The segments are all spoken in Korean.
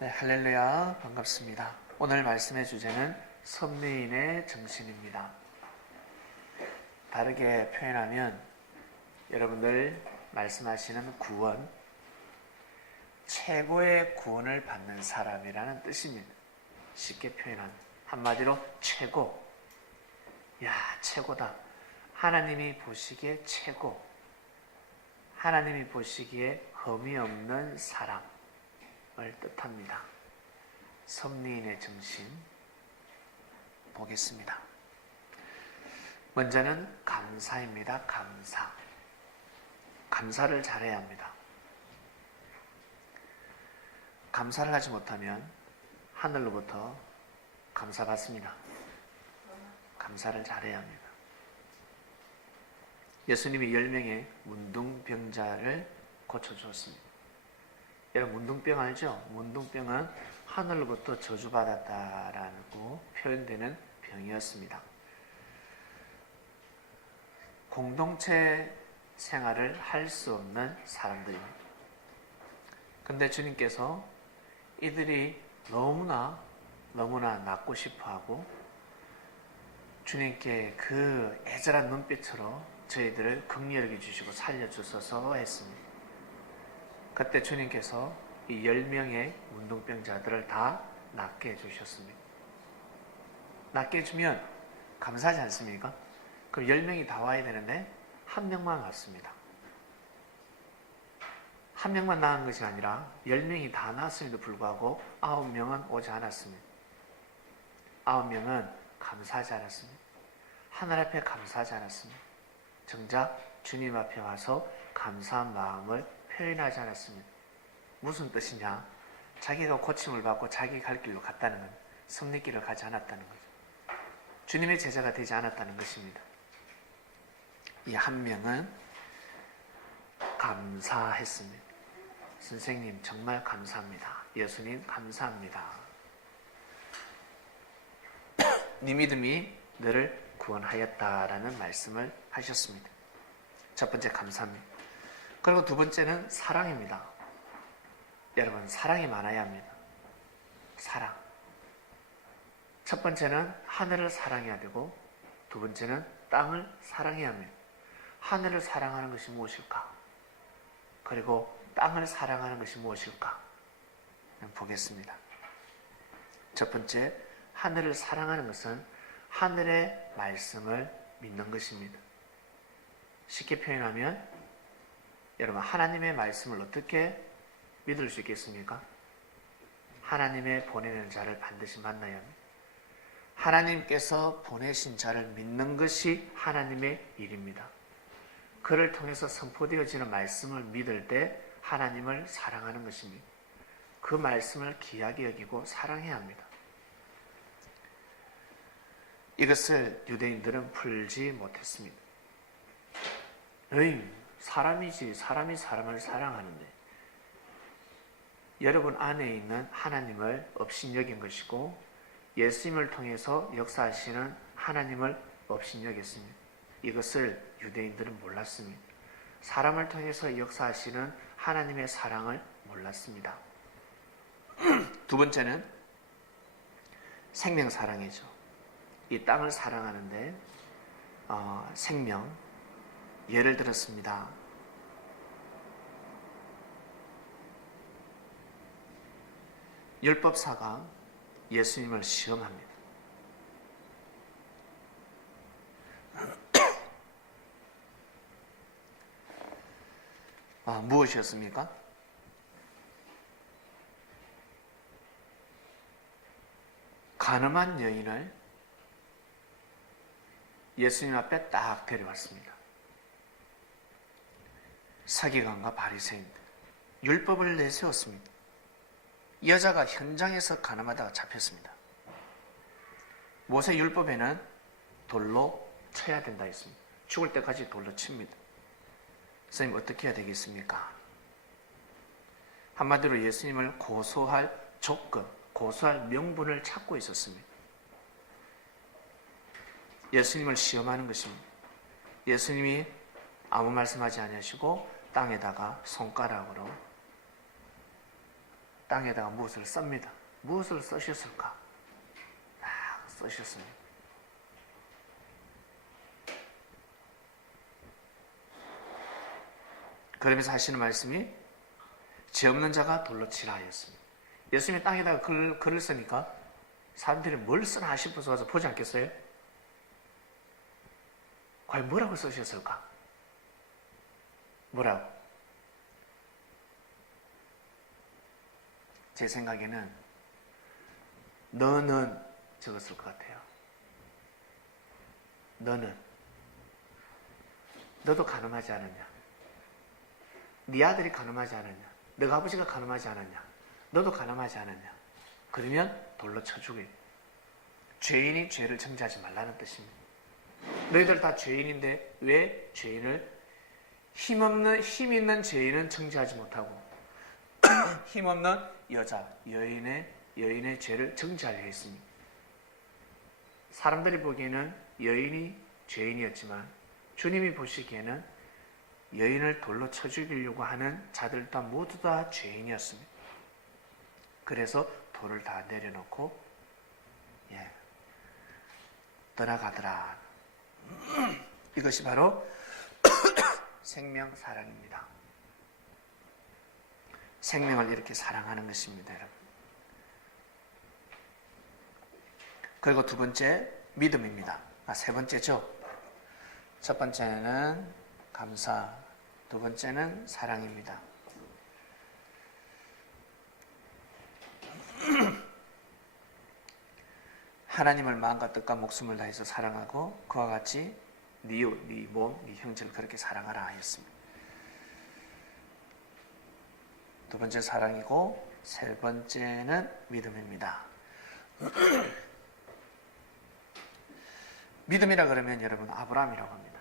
네, 할렐루야, 반갑습니다. 오늘 말씀의 주제는 섭리인의 정신입니다. 다르게 표현하면 여러분들 말씀하시는 구원, 최고의 구원을 받는 사람이라는 뜻입니다. 쉽게 표현하면 한마디로 최고. 야, 최고다. 하나님이 보시기에 최고. 하나님이 보시기에 흠이 없는 사람을 뜻합니다. 섭리인의 정신 보겠습니다. 먼저는 감사입니다. 감사. 감사를 잘해야 합니다. 감사를 하지 못하면 하늘로부터 감사받습니다. 감사를 잘해야 합니다. 예수님이 10명의 문둥병자를 고쳐주었습니다. 여러분 문둥병 알죠? 문둥병은 하늘로부터 저주받았다라고 표현되는 병이었습니다. 공동체 생활을 할 수 없는 사람들입니다. 근데 주님께서 이들이 너무나 낫고 싶어하고 주님께 그 애절한 눈빛으로 저희들을 긍휼히 여겨주시고 살려주소서 했습니다. 그때 주님께서 이 10명의 문둥병자들을 다 낫게 해주셨습니다. 낫게 해주면 감사하지 않습니까? 그럼 10명이 다 와야 되는데 한 명만 왔습니다. 한 명만 나은 것이 아니라 10명이 다 나왔음에도 불구하고 9명은 오지 않았습니다. 9명은 감사하지 않았습니다. 하늘 앞에 감사하지 않았습니다. 정작 주님 앞에 와서 감사한 마음을 표현하지 않았습니다. 무슨 뜻이냐? 자기가 고침을 받고 자기 갈 길로 갔다는 것, 섭리길을 가지 않았다는 거죠. 주님의 제자가 되지 않았다는 것입니다. 이 한 명은 감사했습니다. 선생님 정말 감사합니다. 예수님 감사합니다. 네 믿음이 너를 구원하였다라는 말씀을 하셨습니다. 첫 번째 감사합니다. 그리고 두 번째는 사랑입니다. 여러분 사랑이 많아야 합니다. 사랑. 첫 번째는 하늘을 사랑해야 되고 두 번째는 땅을 사랑해야 합니다. 하늘을 사랑하는 것이 무엇일까? 그리고 땅을 사랑하는 것이 무엇일까? 보겠습니다. 첫 번째, 하늘을 사랑하는 것은 하늘의 말씀을 믿는 것입니다. 쉽게 표현하면 여러분 하나님의 말씀을 어떻게 믿을 수 있겠습니까? 하나님의 보내는 자를 반드시 만나야 합니다. 하나님께서 보내신 자를 믿는 것이 하나님의 일입니다. 그를 통해서 선포되어지는 말씀을 믿을 때 하나님을 사랑하는 것입니다. 그 말씀을 귀하게 여기고 사랑해야 합니다. 이것을 유대인들은 풀지 못했습니다. 사람이지 사람이 사람을 사랑하는데 여러분 안에 있는 하나님을 업신여긴 것이고 예수님을 통해서 역사하시는 하나님을 업신여겼습니다. 이것을 유대인들은 몰랐습니다. 사람을 통해서 역사하시는 하나님의 사랑을 몰랐습니다. 두 번째는 생명사랑이죠. 이 땅을 사랑하는데 생명 예를 들었습니다. 율법사가 예수님을 시험합니다. 무엇이었습니까? 가늠한 여인을 예수님 앞에 딱 데려왔습니다. 서기관과 바리새인들 율법을 내세웠습니다. 여자가 현장에서 가늠하다가 잡혔습니다. 모세 율법에는 돌로 쳐야 된다 했습니다. 죽을 때까지 돌로 칩니다. 선생님 어떻게 해야 되겠습니까? 한마디로 예수님을 고소할 조건, 고소할 명분을 찾고 있었습니다. 예수님을 시험하는 것입니다. 예수님이 아무 말씀하지 아니하시고 땅에다가 손가락으로 땅에다가 무엇을 씁니다. 무엇을 쓰셨을까? 쓰셨습니다. 그러면서 하시는 말씀이 죄 없는 자가 돌로 치라 하였습니다. 예수님이 땅에다가 글을 쓰니까 사람들이 뭘 쓰나 싶어서 와서 보지 않겠어요? 과연 뭐라고 쓰셨을까? 뭐라고? 제 생각에는 너는 적었을 것 같아요. 너도 가늠하지 않았냐? 네 아들이 가늠하지 않았냐? 너가 아버지가 가늠하지 않았냐? 너도 가늠하지 않았냐? 그러면 돌로 쳐 죽여요. 죄인이 죄를 정죄하지 말라는 뜻입니다. 너희들 다 죄인인데 왜 죄인을 힘 있는 죄인은 정죄하지 못하고 힘없는 여인의 죄를 정죄하려 했습니다. 사람들이 보기에는 여인이 죄인이었지만 주님이 보시기에는 여인을 돌로 쳐 죽이려고 하는 자들 또한 모두 다 죄인이었습니다. 그래서 돌을 다 내려놓고 떠나가더라. 이것이 바로 생명사랑입니다. 생명을 이렇게 사랑하는 것입니다, 여러분. 그리고 두 번째, 믿음입니다. 세 번째죠. 첫 번째는 감사, 두 번째는 사랑입니다. 하나님을 마음과 뜻과 목숨을 다해서 사랑하고 그와 같이 네 이웃, 네 몸, 네 형제를 그렇게 사랑하라 하였습니다. 두 번째 사랑이고 세 번째는 믿음입니다. 믿음이라 그러면 여러분 아브라함이라고 합니다.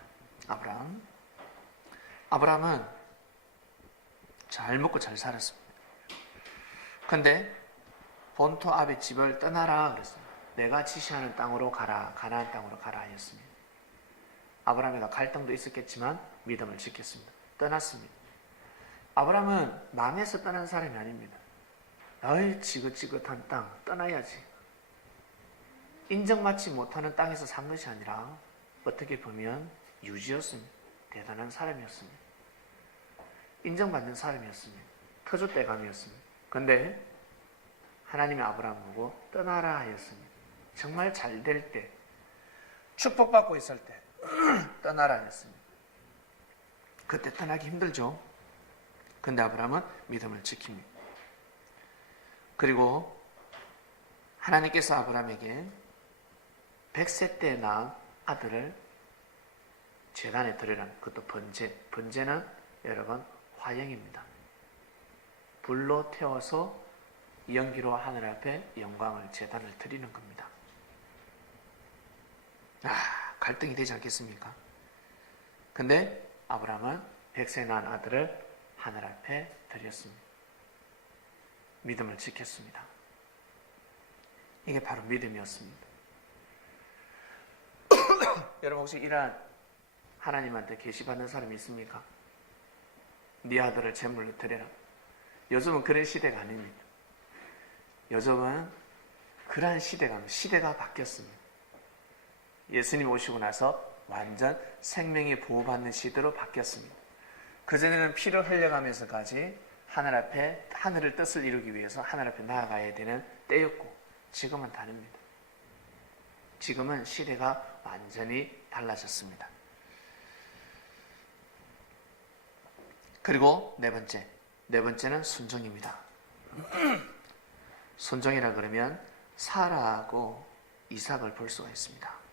아브라함은 잘 먹고 잘 살았습니다. 근데 본토 아비 집을 떠나라 그랬습니다. 내가 지시하는 땅으로 가라, 가나안 땅으로 가라 하였습니다. 아브라함과 갈등도 있었겠지만 믿음을 지켰습니다. 떠났습니다. 아브라함은 망해서 떠난 사람이 아닙니다. 어이 지긋지긋한 땅 떠나야지. 인정받지 못하는 땅에서 산 것이 아니라 어떻게 보면 유지였습니다. 대단한 사람이었습니다. 인정받는 사람이었습니다. 터줏대감이었습니다. 그런데 하나님이 아브라함 보고 떠나라 하였습니다. 정말 잘 될 때, 축복받고 있을 때 떠나라 하였습니다. 그때 떠나기 힘들죠. 그런데 아브라함은 믿음을 지킵니다. 그리고 하나님께서 아브라함에게 100세 때 낳은 아들을 제단에 드리라는, 그것도 번제는 여러분 화형입니다. 불로 태워서 연기로 하늘 앞에 영광을 제단을 드리는 겁니다. 갈등이 되지 않겠습니까? 근데 아브라함은 100세 낳은 아들을 하늘 앞에 드렸습니다. 믿음을 지켰습니다. 이게 바로 믿음이었습니다. 여러분 혹시 이러한 하나님한테 계시받는 사람이 있습니까? 네 아들을 제물로 드려라. 요즘은 그런 시대가 아닙니다. 요즘은 그러한 시대가 바뀌었습니다. 예수님 오시고 나서 완전 생명이 보호받는 시대로 바뀌었습니다. 그전에는 피를 흘려가면서까지 하늘 앞에 하늘의 뜻을 이루기 위해서 하늘 앞에 나아가야 되는 때였고, 지금은 다릅니다. 지금은 시대가 완전히 달라졌습니다. 그리고 네 번째는 순종입니다. 순종이라 그러면 사라하고 이삭을 볼 수가 있습니다.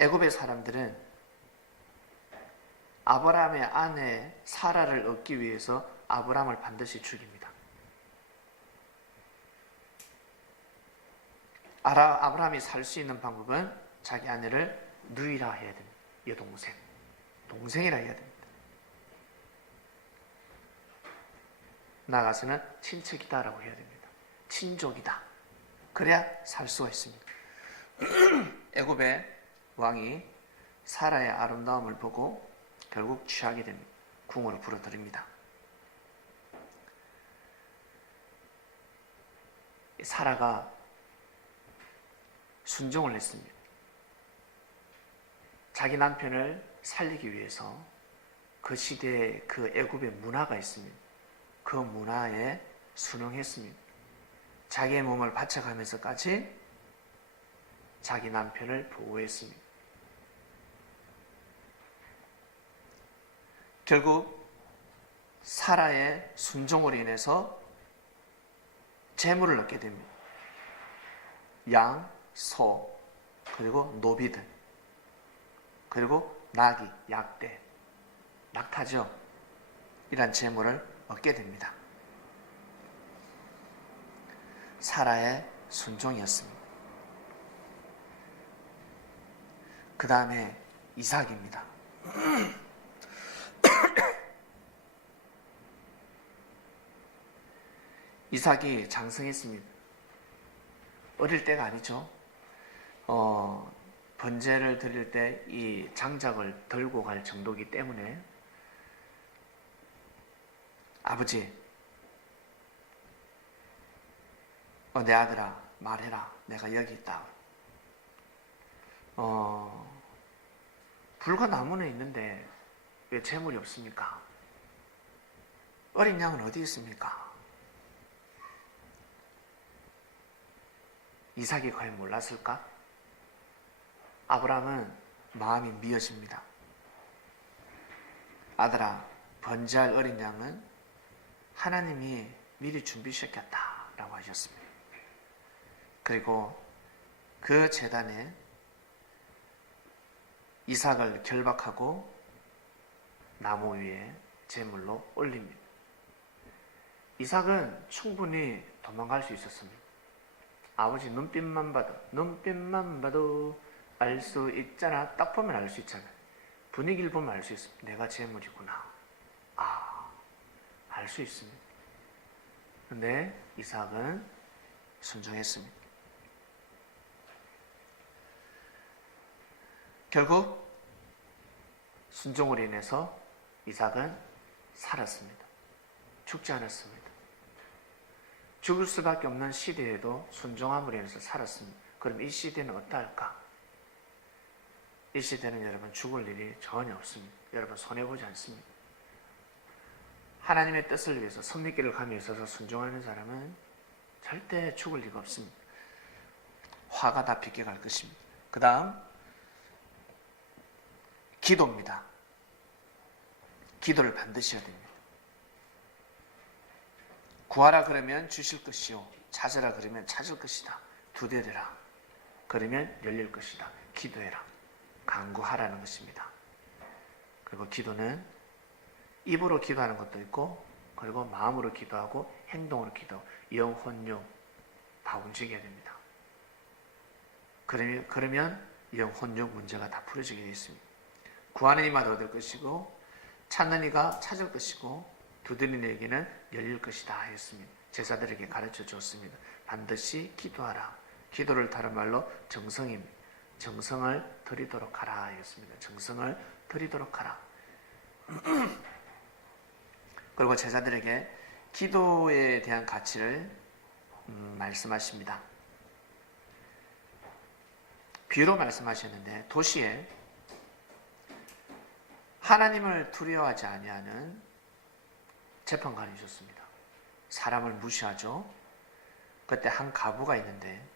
애굽의 사람들은 아브라함의 아내 사라를 얻기 위해서 아브라함을 반드시 죽입니다. 아브라함이 살 수 있는 방법은 자기 아내를 누이라 해야 됩니다. 여동생, 동생이라 해야 됩니다. 나가서는 친척이다라고 해야 됩니다. 친족이다. 그래야 살 수가 있습니다. 애굽의 왕이 사라의 아름다움을 보고 결국 취하게 됩니다. 궁으로 불어들입니다. 사라가 순종을 했습니다. 자기 남편을 살리기 위해서 그 시대에 그 애굽의 문화가 있습니다. 그 문화에 순응했습니다. 자기의 몸을 바쳐가면서까지 자기 남편을 보호했습니다. 결국 사라의 순종으로 인해서 재물을 얻게 됩니다. 양, 소, 그리고 노비들, 그리고 나귀, 약대, 낙타죠. 이런 재물을 얻게 됩니다. 사라의 순종이었습니다. 그 다음에 이삭입니다. 이삭이 장성했습니다. 어릴 때가 아니죠. 번제를 드릴 때 이 장작을 들고 갈 정도이기 때문에 아버지, 내 아들아 말해라. 내가 여기 있다. 불과 나무는 있는데 왜 재물이 없습니까? 어린 양은 어디 있습니까? 이삭이 과연 몰랐을까? 아브라함은 마음이 미어집니다. 아들아, 번제할 어린 양은 하나님이 미리 준비시켰다라고 하셨습니다. 그리고 그 제단에 이삭을 결박하고 나무 위에 제물로 올립니다. 이삭은 충분히 도망갈 수 있었습니다. 아버지 눈빛만 봐도 알 수 있잖아. 딱 보면 알 수 있잖아. 분위기를 보면 알 수 있습니다. 내가 재물이구나. 알 수 있습니다. 근데 이삭은 순종했습니다. 결국 순종으로 인해서 이삭은 살았습니다. 죽지 않았습니다. 죽을 수밖에 없는 시대에도 순종함으로 인해서 살았습니다. 그럼 이 시대는 어떨까? 이 시대는 여러분 죽을 일이 전혀 없습니다. 여러분 손해보지 않습니다. 하나님의 뜻을 위해서 선미길을 가며 있어서 순종하는 사람은 절대 죽을 리가 없습니다. 화가 다 비껴갈 것입니다. 그 다음 기도입니다. 기도를 반드시 해야 됩니다. 구하라 그러면 주실 것이요 찾으라 그러면 찾을 것이다. 두드려라 그러면 열릴 것이다. 기도해라. 간구하라는 것입니다. 그리고 기도는 입으로 기도하는 것도 있고 그리고 마음으로 기도하고 행동으로 기도, 영혼육 다 움직여야 됩니다. 그러면 영혼육 문제가 다 풀어지게 되어 있습니다. 구하는 이마다 얻을 것이고 찾는 이가 찾을 것이고 두드리는 이에게는 열릴 것이다 하였습니다. 제자들에게 가르쳐 주었습니다. 반드시 기도하라. 기도를 다른 말로 정성입니다. 정성을 드리도록 하라 하였습니다. 정성을 드리도록 하라. 그리고 제자들에게 기도에 대한 가치를 말씀하십니다. 비유로 말씀하셨는데 도시에 하나님을 두려워하지 아니하는 재판관이 있었습니다. 사람을 무시하죠. 그때 한 가부가 있는데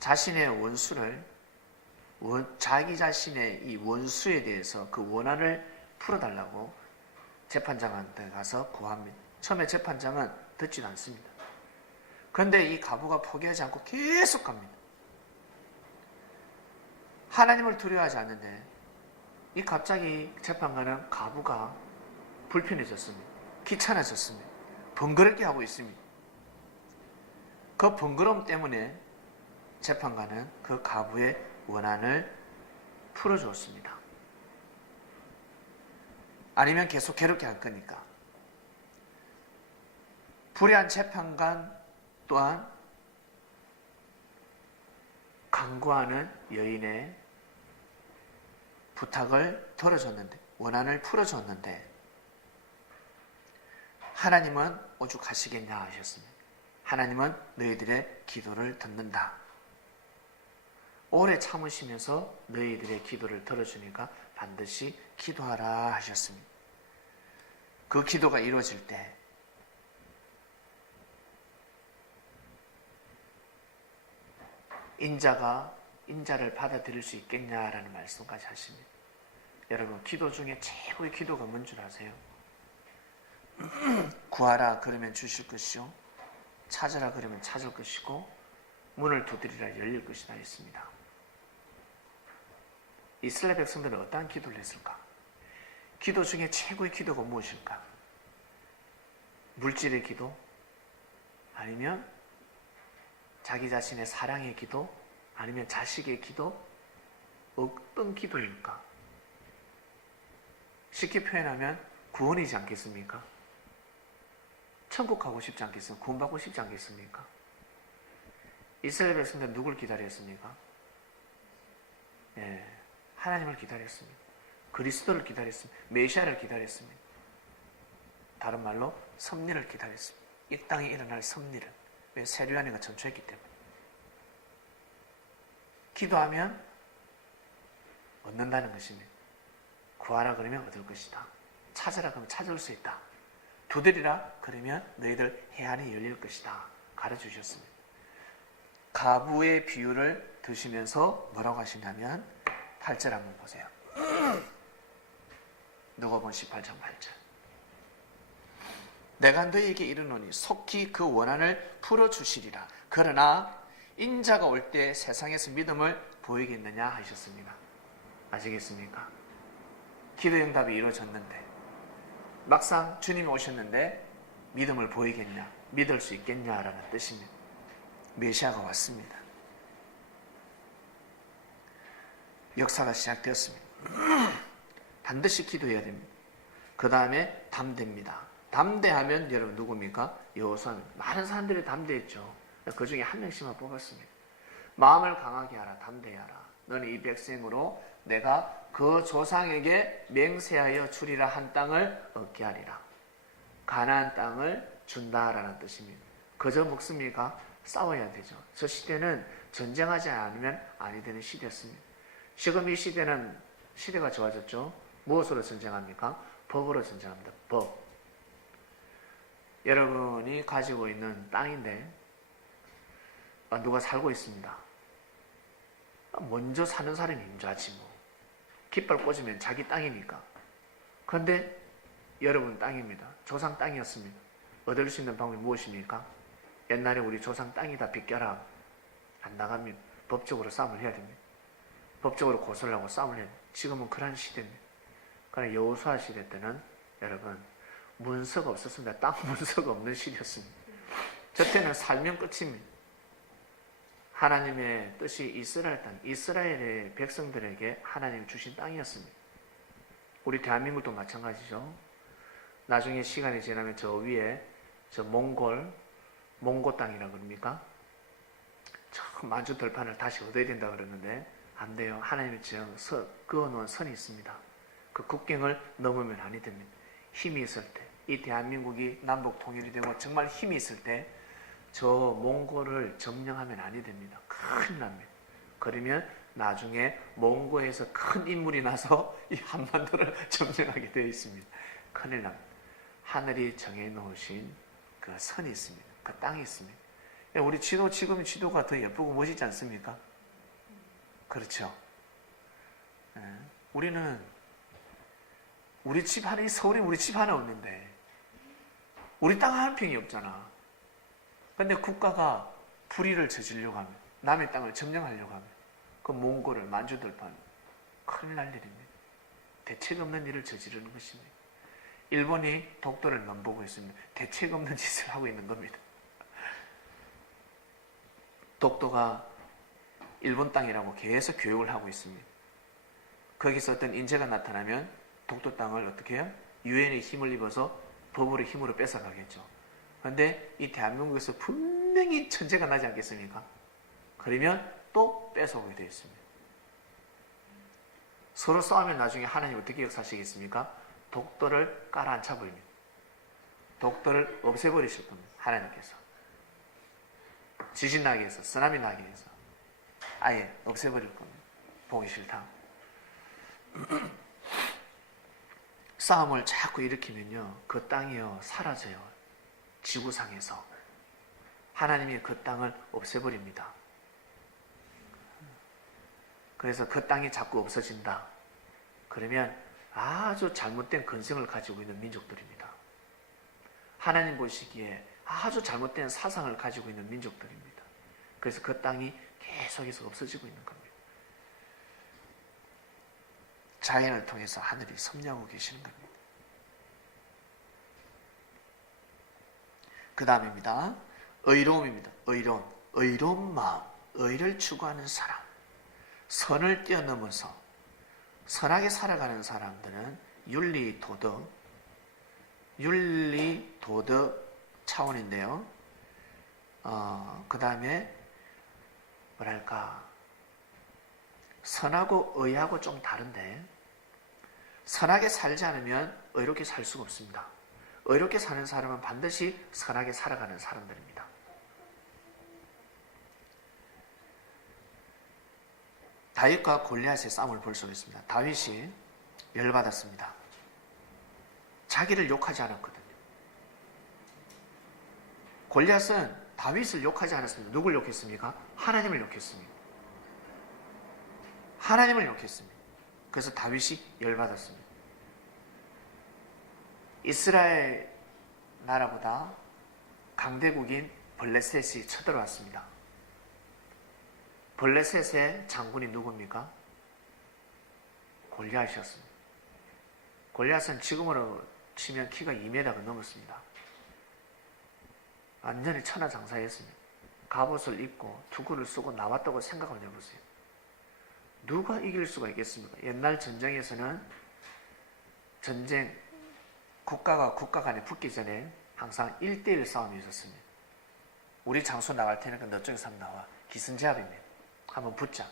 자신의 원수를 자기 자신의 이 원수에 대해서 그 원한을 풀어달라고 재판장한테 가서 구합니다. 처음에 재판장은 듣지도 않습니다. 그런데 이 가부가 포기하지 않고 계속 갑니다. 하나님을 두려워하지 않는데 이 갑자기 재판관은 가부가 불편해졌습니다. 귀찮아졌습니다. 번거롭게 하고 있습니다. 그 번거로움 때문에 재판관은 그 가부의 원한을 풀어주었습니다. 아니면 계속 괴롭게 할 거니까. 불의한 재판관 또한 강구하는 여인의 부탁을 들어줬는데, 원한을 풀어줬는데 하나님은 오죽하시겠냐 하셨습니다. 하나님은 너희들의 기도를 듣는다. 오래 참으시면서 너희들의 기도를 들어주니까 반드시 기도하라 하셨습니다. 그 기도가 이루어질 때 인자를 받아들일 수 있겠냐라는 말씀까지 하십니다. 여러분, 기도 중에 최고의 기도가 뭔 줄 아세요? 구하라 그러면 주실 것이요, 찾으라 그러면 찾을 것이고, 문을 두드리라 열릴 것이다 했습니다. 이스라엘 백성들은 어떠한 기도를 했을까? 기도 중에 최고의 기도가 무엇일까? 물질의 기도? 아니면 자기 자신의 사랑의 기도? 아니면 자식의 기도? 어떤 기도일까? 쉽게 표현하면 구원이지 않겠습니까? 천국 가고 싶지 않겠습니까? 구원받고 싶지 않겠습니까? 이스라엘 백성들은 누굴 기다렸습니까? 하나님을 기다렸습니다. 그리스도를 기다렸습니다. 메시아를 기다렸습니다. 다른 말로 섭리를 기다렸습니다. 이 땅에 일어날 섭리를. 왜? 세류안이가 전초했기 때문에. 기도하면 얻는다는 것입니다. 구하라 그러면 얻을 것이다. 찾으라 그러면 찾을 수 있다. 두드리라 그러면 너희들 해안이 열릴 것이다. 가르쳐주셨습니다. 가부의 비유를 드시면서 뭐라고 하시냐면 8절 한번 보세요. 누가복음 18장 8절. 내가 너희에게 이르노니 속히 그 원한을 풀어주시리라. 그러나 인자가 올 때 세상에서 믿음을 보이겠느냐 하셨습니다. 아시겠습니까? 기도 응답이 이루어졌는데 막상 주님이 오셨는데 믿음을 보이겠냐, 믿을 수 있겠냐라는 뜻입니다. 메시아가 왔습니다. 역사가 시작되었습니다. 반드시 기도해야 됩니다. 그 다음에 담대입니다. 담대하면 여러분 누굽니까? 여호수아입니다. 많은 사람들이 담대했죠. 그 중에 한 명씩만 뽑았습니다. 마음을 강하게 하라, 담대하라. 너는 이 백성으로 내가 그 조상에게 맹세하여 주리라 한 땅을 얻게 하리라. 가나안 땅을 준다라는 뜻입니다. 그저 먹습니까? 싸워야 되죠. 저 시대는 전쟁하지 않으면 아니 되는 시대였습니다. 지금 이 시대는 시대가 좋아졌죠. 무엇으로 전쟁합니까? 법으로 전쟁합니다. 법. 여러분이 가지고 있는 땅인데 누가 살고 있습니다. 먼저 사는 사람이 임자지 뭐. 깃발 꽂으면 자기 땅이니까. 그런데 여러분 땅입니다. 조상 땅이었습니다. 얻을 수 있는 방법이 무엇입니까? 옛날에 우리 조상 땅이다 비껴라. 안 나갑니다. 법적으로 싸움을 해야 됩니다. 법적으로 고소를 하고 싸움을 해야 됩니다. 지금은 그런 시대입니다. 그러나 여호수아 시대 때는 여러분 문서가 없었습니다. 땅 문서가 없는 시대였습니다. 저 때는 살면 끝입니다. 하나님의 뜻이 이스라엘 땅, 이스라엘의 백성들에게 하나님이 주신 땅이었습니다. 우리 대한민국도 마찬가지죠. 나중에 시간이 지나면 저 위에 저 몽고 땅이라고 그럽니까? 저 만주 들판을 다시 얻어야 된다 그러는데 안 돼요. 하나님이 그어놓은 선이 있습니다. 그 국경을 넘으면 아니 됩니다. 힘이 있을 때, 이 대한민국이 남북 통일이 되고 정말 힘이 있을 때 저 몽고를 점령하면 아니 됩니다. 큰일 납니다. 그러면 나중에 몽고에서 큰 인물이 나서 이 한반도를 점령하게 되어 있습니다. 큰일 납니다. 하늘이 정해놓으신 그 선이 있습니다. 그 땅이 있습니다. 우리 지금 지도가 더 예쁘고 멋있지 않습니까? 그렇죠. 우리는 우리 집 하나, 서울에 우리 집 하나 없는데 우리 땅 한 평이 없잖아. 근데 국가가 불의를 저지르려고 하면, 남의 땅을 점령하려고 하면 그 몽골을 만주들판 큰일 날 일입니다. 대책 없는 일을 저지르는 것입니다. 일본이 독도를 넘보고 있습니다. 대책 없는 짓을 하고 있는 겁니다. 독도가 일본 땅이라고 계속 교육을 하고 있습니다. 거기서 어떤 인재가 나타나면 독도 땅을 어떻게 해요? 유엔의 힘을 입어서 법으로 힘으로 뺏어가겠죠. 그런데 이 대한민국에서 분명히 천재가 나지 않겠습니까? 그러면 또 뺏어오게 되어 있습니다. 서로 싸우면 나중에 하나님 어떻게 역사하시겠습니까? 독도를 깔아앉혀 버립니다. 독도를 없애버리실 겁니다. 하나님께서. 지진 나게 해서, 쓰나미 나게 해서 아예 없애버릴 겁니다. 보기 싫다. 싸움을 자꾸 일으키면요, 그 땅이요 사라져요. 지구상에서. 하나님이 그 땅을 없애버립니다. 그래서 그 땅이 자꾸 없어진다. 그러면 아주 잘못된 근성을 가지고 있는 민족들입니다. 하나님 보시기에 아주 잘못된 사상을 가지고 있는 민족들입니다. 그래서 그 땅이 계속해서 없어지고 있는 겁니다. 자연을 통해서 하늘이 섭리하고 계시는 겁니다. 그 다음입니다. 의로움입니다. 의로운 마음, 의를 추구하는 사람, 선을 뛰어넘어서 선하게 살아가는 사람들은 윤리, 도덕 차원인데요. 그 다음에 뭐랄까, 선하고 의하고 좀 다른데, 선하게 살지 않으면 의롭게 살 수가 없습니다. 의롭게 사는 사람은 반드시 선하게 살아가는 사람들입니다. 다윗과 골리앗의 싸움을 볼 수 있습니다. 다윗이 열받았습니다. 자기를 욕하지 않았거든요. 골리앗은 다윗을 욕하지 않았습니다. 누굴 욕했습니까? 하나님을 욕했습니다. 하나님을 욕했습니다. 그래서 다윗이 열받았습니다. 이스라엘 나라보다 강대국인 블레셋이 쳐들어왔습니다. 블레셋의 장군이 누굽니까? 골리앗이었습니다. 골리앗은 지금으로 치면 키가 2m가 넘었습니다. 완전히 천하장사였습니다. 갑옷을 입고 투구를 쓰고 나왔다고 생각을 해보세요. 누가 이길 수가 있겠습니까? 옛날 전쟁에서는 전쟁, 국가가 국가 간에 붙기 전에 항상 1대1 싸움이 있었습니다. 우리 장수 나갈 테니까 너 쪽에서 한번 나와. 기선제압입니다. 한번 붙자.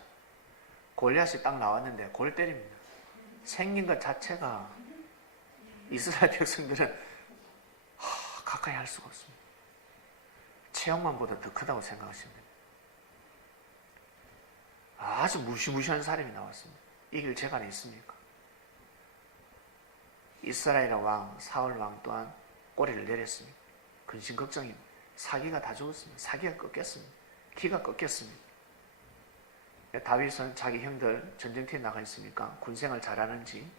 골리앗이 딱 나왔는데 골 때립니다. 생긴 것 자체가 이스라엘 백성들은 가까이 할 수가 없습니다. 체형만보다 더 크다고 생각하십니다. 아주 무시무시한 사람이 나왔습니다. 이길 재간이 있습니까? 이스라엘의 왕 사울 왕 또한 꼬리를 내렸습니다. 근심 걱정입니다. 사기가 다 죽었습니다. 사기가 꺾였습니다. 기가 꺾였습니다. 다윗은 자기 형들 전쟁터에 나가 있으니까 군생활 잘하는지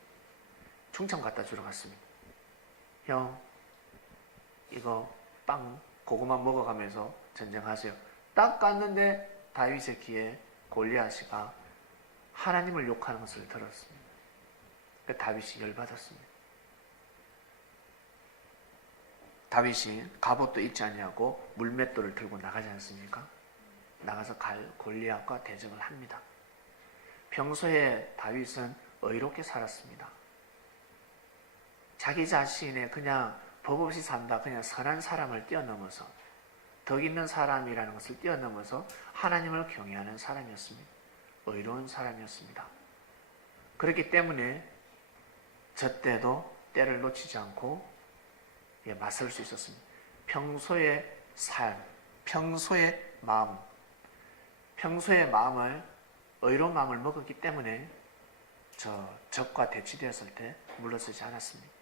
충청 갖다 주러 갔습니다. 형, 이거 빵 고구마 먹어가면서 전쟁하세요. 딱 갔는데 다윗의 귀에 골리앗이가 하나님을 욕하는 것을 들었습니다. 다윗이 열받았습니다. 다윗이 갑옷도 입지 않냐고 물맷돌을 들고 나가지 않습니까? 나가서 골리앗과 대적을 합니다. 평소에 다윗은 의롭게 살았습니다. 자기 자신의 그냥 법 없이 산다, 그냥 선한 사람을 뛰어넘어서, 덕 있는 사람이라는 것을 뛰어넘어서 하나님을 경외하는 사람이었습니다. 의로운 사람이었습니다. 그렇기 때문에 저 때도 때를 놓치지 않고 맞설 수 있었습니다. 평소의 삶, 평소의 마음, 평소의 마음을, 의로운 마음을 먹었기 때문에 적과 대치되었을 때 물러서지 않았습니다.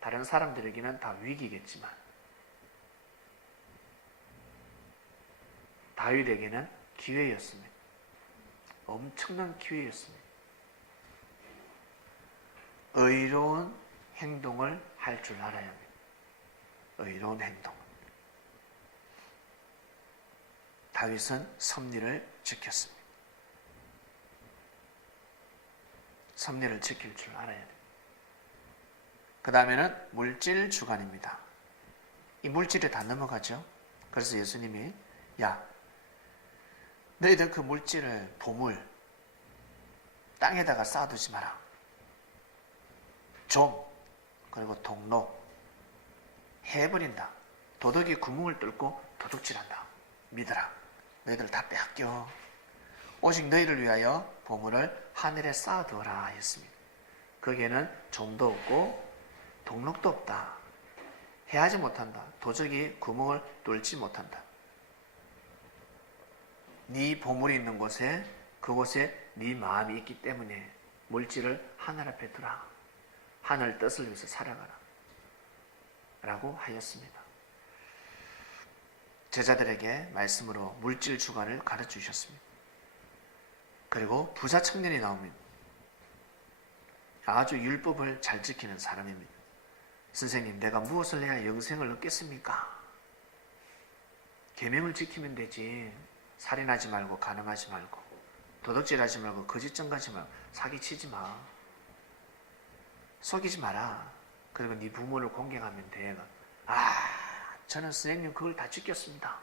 다른 사람들에게는 다 위기겠지만 다윗에게는 기회였습니다. 엄청난 기회였습니다. 의로운 행동을 할 줄 알아야 합니다. 의로운 행동. 다윗은 섭리를 지켰습니다. 섭리를 지킬 줄 알아야 돼요. 그 다음에는 물질 주관입니다. 이 물질이 다 넘어가죠. 그래서 예수님이 야, 너희들 그 물질을, 보물 땅에다가 쌓아두지 마라. 좀, 그리고 동로 해버린다. 도둑이 구멍을 뚫고 도둑질한다. 믿어라. 너희들 다 빼앗겨. 오직 너희를 위하여 보물을 하늘에 쌓아두어라 했습니다. 거기에는 좀도 없고 동록도 없다. 해하지 못한다. 도적이 구멍을 뚫지 못한다. 네 보물이 있는 곳에, 그곳에 네 마음이 있기 때문에 물질을 하늘 앞에 두라. 하늘 뜻을 위해서 살아가라. 라고 하였습니다. 제자들에게 말씀으로 물질 주관을 가르쳐 주셨습니다. 그리고 부자 청년이 나옵니다. 아주 율법을 잘 지키는 사람입니다. 선생님, 내가 무엇을 해야 영생을 얻겠습니까? 계명을 지키면 되지. 살인하지 말고, 간음하지 말고, 도둑질하지 말고, 거짓증가하지 말고, 사기치지 마. 속이지 마라. 그리고 네 부모를 공경하면 돼. 저는 선생님 그걸 다 지켰습니다.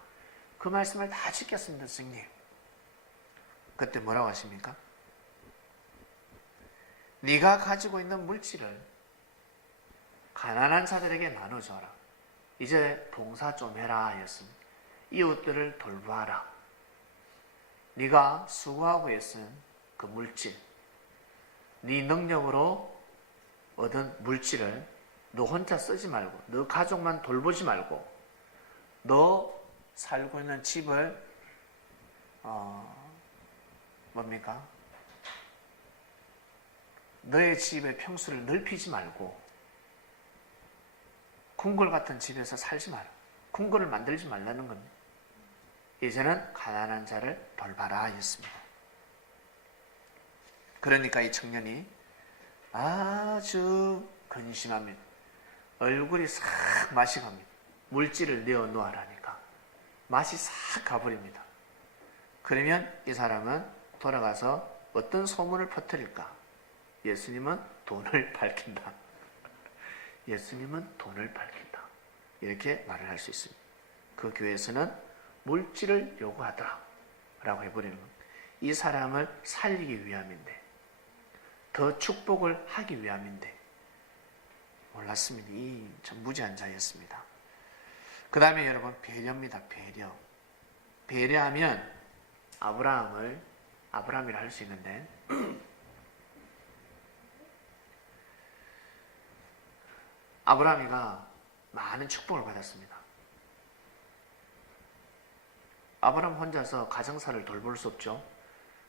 그 말씀을 다 지켰습니다, 선생님. 그때 뭐라고 하십니까? 네가 가지고 있는 물질을 가난한 자들에게 나눠줘라. 이제 봉사 좀 해라 하였습니다. 이웃들을 돌보아라. 네가 수고하고 애쓴 그 물질, 네 능력으로 얻은 물질을 너 혼자 쓰지 말고, 너 가족만 돌보지 말고, 너 살고 있는 집을 너의 집의 평수를 넓히지 말고 궁궐 같은 집에서 살지 마라. 궁궐을 만들지 말라는 겁니다. 이제는 가난한 자를 돌봐라 하였습니다. 그러니까 이 청년이 아주 근심합니다. 얼굴이 싹 맛이 갑니다. 물질을 내어 놓아라니까 맛이 싹 가버립니다. 그러면 이 사람은 돌아가서 어떤 소문을 퍼뜨릴까? 예수님은 돈을 밝힌다. 예수님은 돈을 밝힌다. 이렇게 말을 할 수 있습니다. 그 교회에서는 물질을 요구하더라 라고 해버리는 겁니다. 이 사람을 살리기 위함인데, 더 축복을 하기 위함인데 몰랐습니다. 이 참 무지한 자였습니다. 그 다음에 여러분, 배려입니다. 배려. 배려하면 아브라함이라 할 수 있는데 아브라함이가 많은 축복을 받았습니다. 아브라함 혼자서 가정사를 돌볼 수 없죠.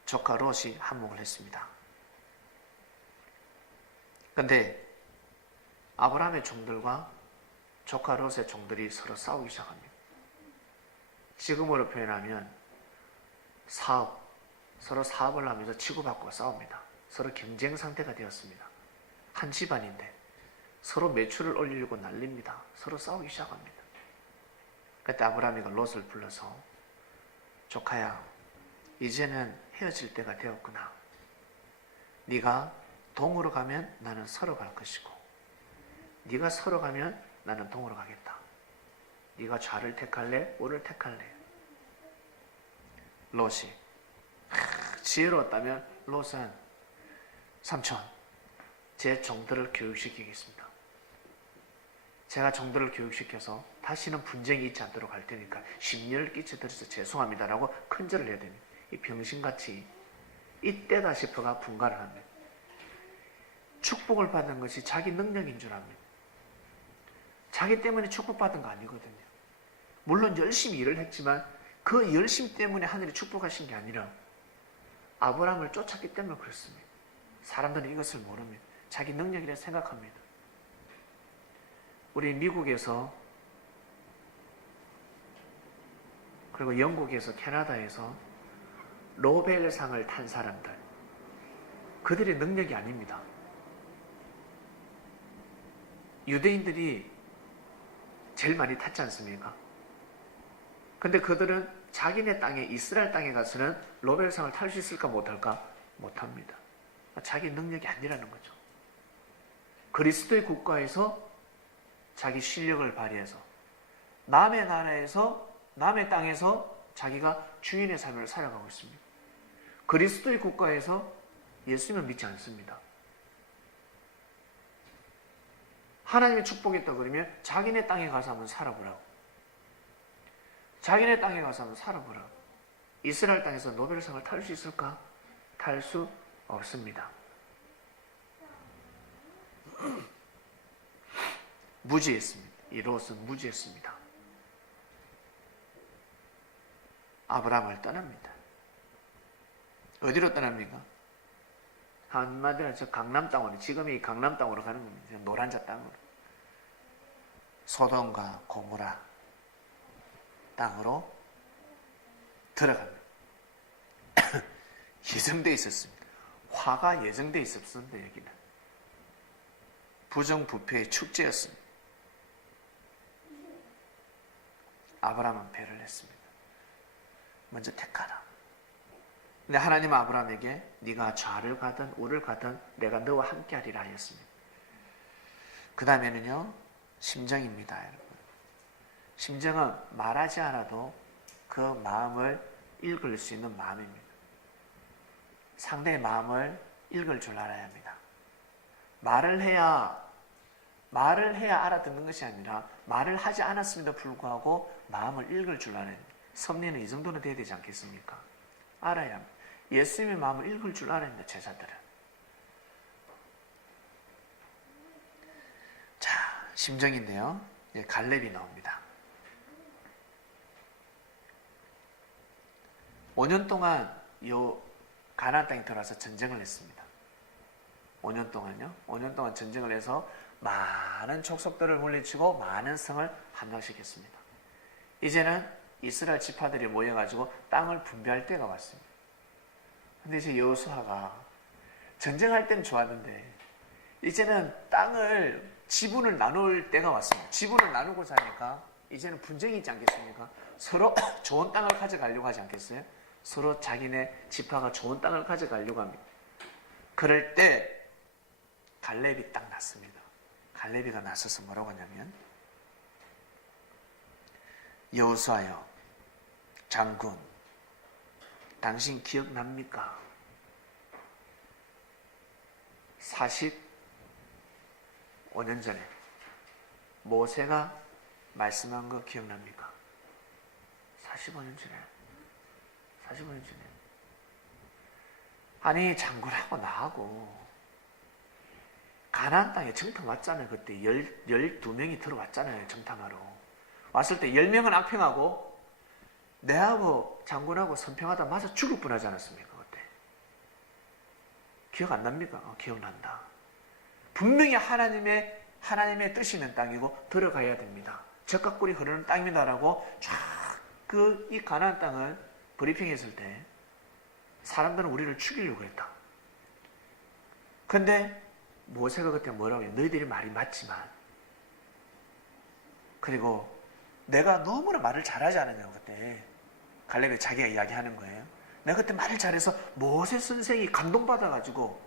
조카 롯이 한몫을 했습니다. 그런데 아브라함의 종들과 조카 롯의 종들이 서로 싸우기 시작합니다. 지금으로 표현하면 서로 사업을 하면서 치고받고 싸웁니다. 서로 경쟁 상태가 되었습니다. 한 집안인데 서로 매출을 올리려고 난립니다. 서로 싸우기 시작합니다. 그때 아브라함이가 롯을 불러서, 조카야, 이제는 헤어질 때가 되었구나. 네가 동으로 가면 나는 서로 갈 것이고, 네가 서로 가면 나는 동으로 가겠다. 네가 좌를 택할래? 우를 택할래? 롯이 지혜로웠다면 롯은, 삼촌, 제 종들을 교육시키겠습니다. 제가 종들을 교육시켜서 다시는 분쟁이 있지 않도록 할 테니까 심려를 끼쳐드려서 죄송합니다라고 큰절을 해야 됩니다. 이 병신같이 이때다 싶어가 분가를 합니다. 축복을 받은 것이 자기 능력인 줄 압니다. 자기 때문에 축복받은 거 아니거든요. 물론 열심히 일을 했지만 그 열심 때문에 하늘이 축복하신 게 아니라 아브라함을 쫓았기 때문에 그렇습니다. 사람들은 이것을 모릅니다. 자기 능력이라 생각합니다. 우리 미국에서, 그리고 영국에서, 캐나다에서 노벨상을 탄 사람들, 그들의 능력이 아닙니다. 유대인들이 제일 많이 탔지 않습니까? 근데 그들은 자기네 땅에, 이스라엘 땅에 가서는 노벨상을 탈 수 있을까 못할까? 못합니다. 자기 능력이 아니라는 거죠. 그리스도의 국가에서 자기 실력을 발휘해서 남의 나라에서, 남의 땅에서 자기가 주인의 삶을 살아가고 있습니다. 그리스도의 국가에서 예수님을 믿지 않습니다. 하나님의 축복이 있다 그러면 자기네 땅에 가서 한번 살아보라고. 자기네 땅에 가서 한번 살아보라. 이스라엘 땅에서 노벨상을 탈 수 있을까? 탈 수 없습니다. 무지했습니다. 이 롯은 무지했습니다. 아브라함을 떠납니다. 어디로 떠납니까? 한마디로 저 강남 땅으로, 지금 이 강남 땅으로 가는 겁니다. 노란자 땅으로. 소돔과 고모라 땅으로 들어갑니다. 예정되어 있었습니다. 화가 예정되어 있었습니다. 여기는 부정부패의 축제였습니다. 아브라함은 배를 했습니다. 먼저 택하라. 근데 하나님은 아브라함에게 네가 좌를 가든 우를 가든 내가 너와 함께하리라 하였습니다. 그 다음에는요, 심정입니다. 여러분. 심정은 말하지 않아도 그 마음을 읽을 수 있는 마음입니다. 상대의 마음을 읽을 줄 알아야 합니다. 말을 해야 알아듣는 것이 아니라 말을 하지 않았음에도 불구하고 마음을 읽을 줄 알아야 합니다. 섭리는 이 정도는 돼야 되지 않겠습니까? 알아야 합니다. 예수님의 마음을 읽을 줄 알아야 합니다. 제자들은. 자, 심정인데요. 갈렙이 나옵니다. 5년 동안 가나안 땅에 들어와서 전쟁을 했습니다. 5년 동안요. 5년 동안 전쟁을 해서 많은 족속들을 물리치고 많은 성을 함락시켰습니다. 이제는 이스라엘 지파들이 모여가지고 땅을 분배할 때가 왔습니다. 근데 이제 여호수아가 전쟁할 때는 좋았는데 이제는 땅을 지분을 나눌 때가 왔습니다. 지분을 나누고자 하니까 이제는 분쟁이 있지 않겠습니까? 서로 좋은 땅을 가져가려고 하지 않겠어요? 서로 자기네 지파가 좋은 땅을 가져가려고 합니다. 그럴 때 갈렙이 딱 났습니다. 갈렙이가 나서서 뭐라고 하냐면, 여호수아여 장군, 당신 기억납니까? 45년 전에 모세가 말씀한 거 기억납니까? 45년 전에. 아니, 장군하고 나하고 가나안 땅에 정탐 왔잖아요. 그때 12명이 들어왔잖아요. 정탐하러. 왔을 때 10명은 악평하고 내하고 장군하고 선평하다 맞아 죽을 뻔하지 않았습니까? 그때. 기억 안 납니까? 기억난다. 분명히 하나님의 뜻이 있는 땅이고 들어가야 됩니다. 젖과 꿀이 흐르는 땅입니다라고 쫙 이 가나안 땅을 브리핑했을 때 사람들은 우리를 죽이려고 했다. 근데 모세가 그때 뭐라고 해요? 너희들이 말이 맞지만, 그리고 내가 너무나 말을 잘하지 않았냐고 그때 갈렙이 자기가 이야기하는 거예요. 내가 그때 말을 잘해서 모세 선생이 감동받아가지고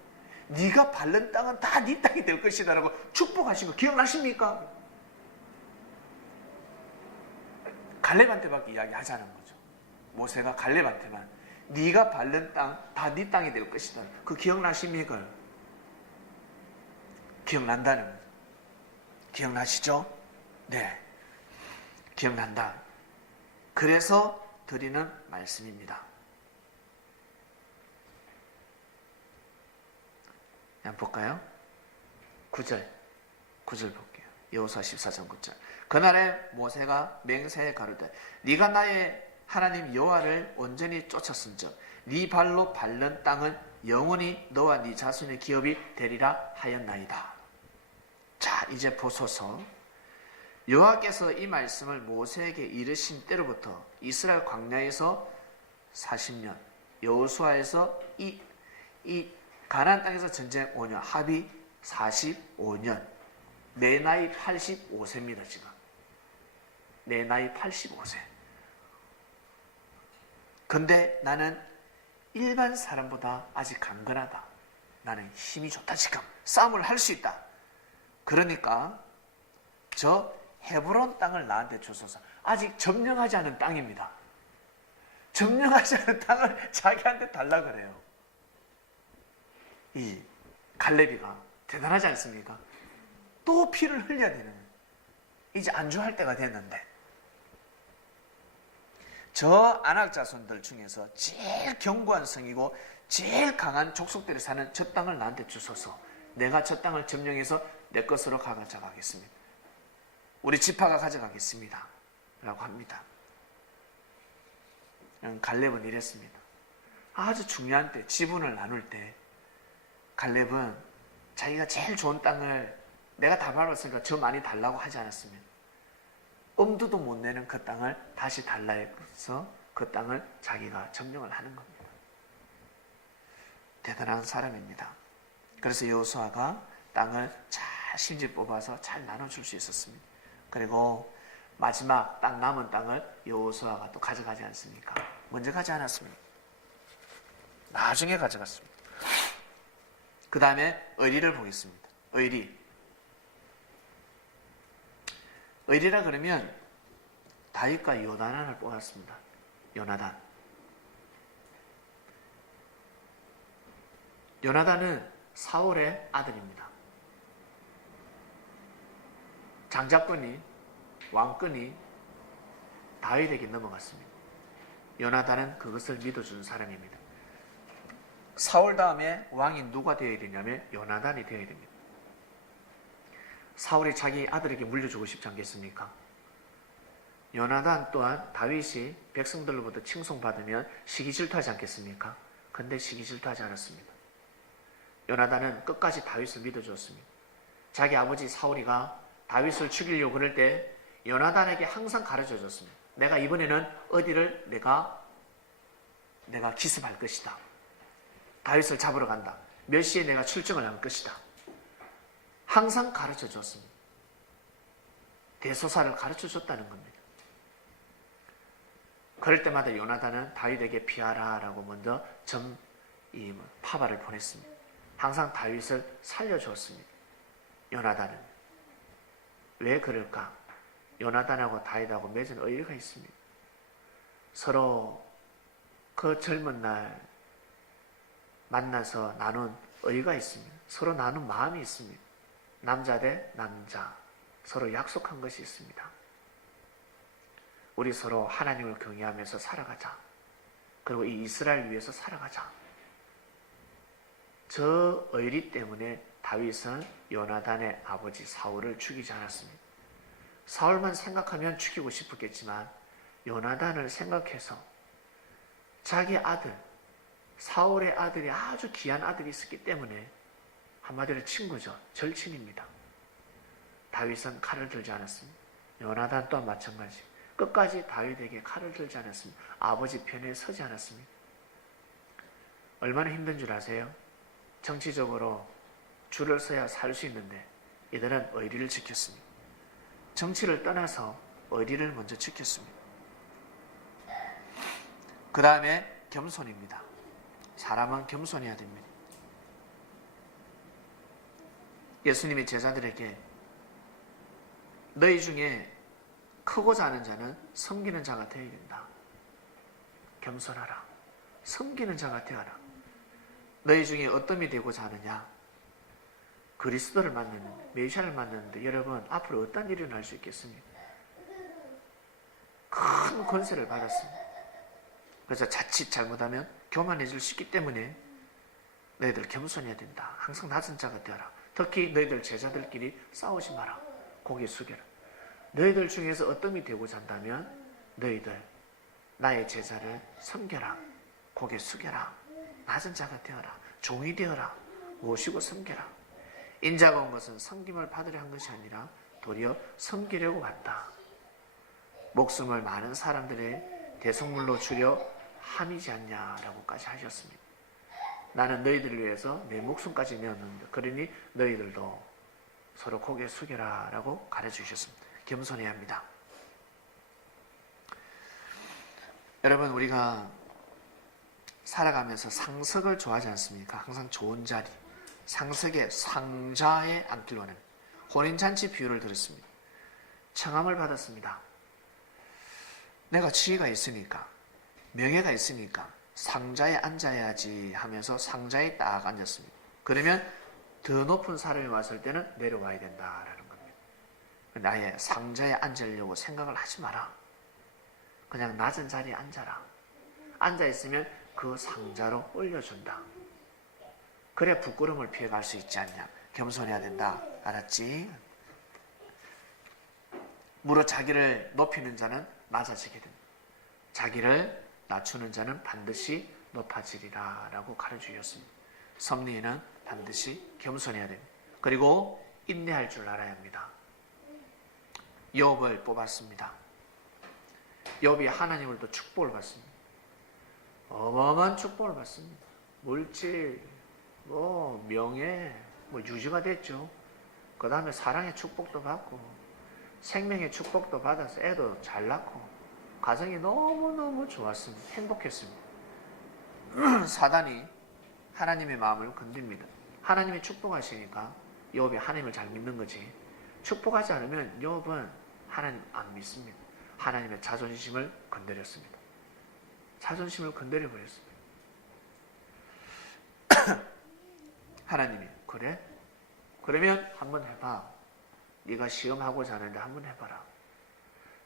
네가 밟는 땅은 다 네 땅이 될 것이다 라고 축복하신 거 기억나십니까? 갈렙한테밖에 이야기하자는 거죠. 모세가 갈렙한테만 네가 밟는 땅 다 네 땅이 될 것이다. 그 기억나십니까? 기억난다는 거죠. 기억나시죠? 네, 기억난다. 그래서 드리는 말씀입니다. 한번 볼까요? 9절 볼게요. 여호수아 14장 9절. 그날에 모세가 맹세에 가로되 네가 나의 하나님 여호와를 온전히 쫓았은즉 네 발로 밟는 땅은 영원히 너와 네 자손의 기업이 되리라 하였나이다. 자, 이제 보소서. 여호와께서 이 말씀을 모세에게 이르신 때로부터 이스라엘 광야에서 40년, 여호수아에서 이 가나안 땅에서 전쟁 5년, 합이 45년. 내 나이 85세입니다. 지금 내 나이 85세. 근데 나는 일반 사람보다 아직 강건하다. 나는 힘이 좋다. 지금 싸움을 할 수 있다. 그러니까 저 헤브론 땅을 나한테 주소서. 아직 점령하지 않은 땅입니다. 점령하지 않은 땅을 자기한테 달라 그래요. 이 갈렙이가 대단하지 않습니까? 또 피를 흘려야 되는, 이제 안주할 때가 됐는데 저 안악 자손들 중에서 제일 견고한 성이고 제일 강한 족속들이 사는 저 땅을 나한테 주소서. 내가 저 땅을 점령해서 내 것으로 가져가겠습니다. 우리 지파가 가져가겠습니다. 라고 합니다. 갈렙은 이랬습니다. 아주 중요한 때, 지분을 나눌 때 갈렙은 자기가 제일 좋은 땅을 내가 다 밟았으니까 저 많이 달라고 하지 않았습니다. 엄두도 못 내는 그 땅을 다시 달라 해서 그 땅을 자기가 점령을 하는 겁니다. 대단한 사람입니다. 그래서 여호수아가 땅을 잘 심지 뽑아서 잘 나눠줄 수 있었습니다. 그리고 마지막 땅 남은 땅을 여호수아가 또 가져가지 않습니까? 먼저 가지 않았습니다. 나중에 가져갔습니다. 그 다음에 의리를 보겠습니다. 의리라 그러면 다윗과 요나단을 뽑았습니다. 요나단은 사울의 아들입니다. 장자권이, 왕권이 다윗에게 넘어갔습니다. 요나단은 그것을 믿어준 사람입니다. 사울 다음에 왕이 누가 되어야 되냐면 요나단이 되어야 됩니다. 사울이 자기 아들에게 물려주고 싶지 않겠습니까? 요나단 또한 다윗이 백성들로부터 칭송받으면 시기 질투하지 않겠습니까? 근데 시기 질투하지 않았습니다. 요나단은 끝까지 다윗을 믿어주었습니다. 자기 아버지 사울이가 다윗을 죽이려고 그럴 때 요나단에게 항상 가르쳐 줬습니다. 내가 이번에는 어디를 내가 기습할 것이다. 다윗을 잡으러 간다. 몇 시에 내가 출정을 할 것이다. 항상 가르쳐 줬습니다. 대소사를 가르쳐 줬다는 겁니다. 그럴 때마다 요나단은 다윗에게 피하라라고 먼저 파발을 보냈습니다. 항상 다윗을 살려주었습니다. 요나단은. 왜 그럴까? 요나단하고 다윗하고 맺은 의리가 있습니다. 서로 그 젊은 날 만나서 나눈 의리가 있습니다. 서로 나눈 마음이 있습니다. 남자 대 남자 서로 약속한 것이 있습니다. 우리 서로 하나님을 경외하면서 살아가자. 그리고 이 이스라엘 위해서 살아가자. 저 의리 때문에 다윗은 요나단의 아버지 사울을 죽이지 않았습니다. 사울만 생각하면 죽이고 싶었겠지만 요나단을 생각해서 자기 아들, 사울의 아들이 아주 귀한 아들이 있었기 때문에 한마디로 친구죠. 절친입니다. 다윗은 칼을 들지 않았습니다. 요나단 또한 마찬가지. 끝까지 다윗에게 칼을 들지 않았습니다. 아버지 편에 서지 않았습니다. 얼마나 힘든 줄 아세요? 정치적으로 줄을 서야 살 수 있는데 이들은 의리를 지켰습니다. 정치를 떠나서 의리를 먼저 지켰습니다. 그 다음에 겸손입니다. 사람은 겸손해야 됩니다. 예수님이 제자들에게 너희 중에 크고자 하는 자는 섬기는 자가 되어야 된다. 겸손하라. 섬기는 자가 되어라. 너희 중에 어떤 이 되고자 하느냐? 그리스도를 만났는데, 메시아를 만났는데 여러분 앞으로 어떤 일이 일어날 수 있겠습니까? 큰 권세를 받았습니다. 그래서 자칫 잘못하면 교만해질 수 있기 때문에 너희들 겸손해야 된다. 항상 낮은 자가 되어라. 특히 너희들 제자들끼리 싸우지 마라. 고개 숙여라. 너희들 중에서 어떤 이 되고자 한다면 너희들 나의 제자를 섬겨라. 고개 숙여라. 낮은 자가 되어라. 종이 되어라. 모시고 섬겨라. 인자가 온 것은 섬김을 받으려 한 것이 아니라 도리어 섬기려고 왔다. 목숨을 많은 사람들의 대속물로 주려 함이지 않냐라고까지 하셨습니다. 나는 너희들을 위해서 내 목숨까지 내었는데 그러니 너희들도 서로 고개 숙여라 라고 가르쳐주셨습니다. 겸손해야 합니다. 여러분 우리가 살아가면서 상석을 좋아하지 않습니까? 항상 좋은 자리, 상석의 상자에 앉기로 하는 혼인잔치 비유를 들었습니다. 청함을 받았습니다. 내가 지위가 있으니까 명예가 있으니까 상자에 앉아야지 하면서 상자에 딱 앉았습니다. 그러면 더 높은 사람이 왔을 때는 내려와야 된다라는 겁니다. 나의 상자에 앉으려고 생각을 하지 마라. 그냥 낮은 자리에 앉아라. 앉아있으면 그 상자로 올려준다. 그래 부끄러움을 피해갈 수 있지 않냐. 겸손해야 된다. 알았지? 무릇 자기를 높이는 자는 낮아지게 된다. 자기를 낮추는 자는 반드시 높아지리라 라고 가르쳐주셨습니다. 섭리에는 반드시 겸손해야 됩니다. 그리고 인내할 줄 알아야 합니다. 욥을 뽑았습니다. 욥이 하나님으로부터 축복을 받습니다. 어마어마한 축복을 받습니다. 물질, 명예, 유지가 됐죠. 그 다음에 사랑의 축복도 받고 생명의 축복도 받아서 애도 잘 낳고 가정이 너무너무 좋았습니다. 행복했습니다. 사단이 하나님의 마음을 건듭니다. 하나님이 축복하시니까 욥이 하나님을 잘 믿는 거지. 축복하지 않으면 욥은 하나님 안 믿습니다. 하나님의 자존심을 건드렸습니다. 자존심을 건드려 버렸습니다. 하나님이 그래? 그러면 한번 해봐. 네가 시험하고자 하는데 한번 해봐라.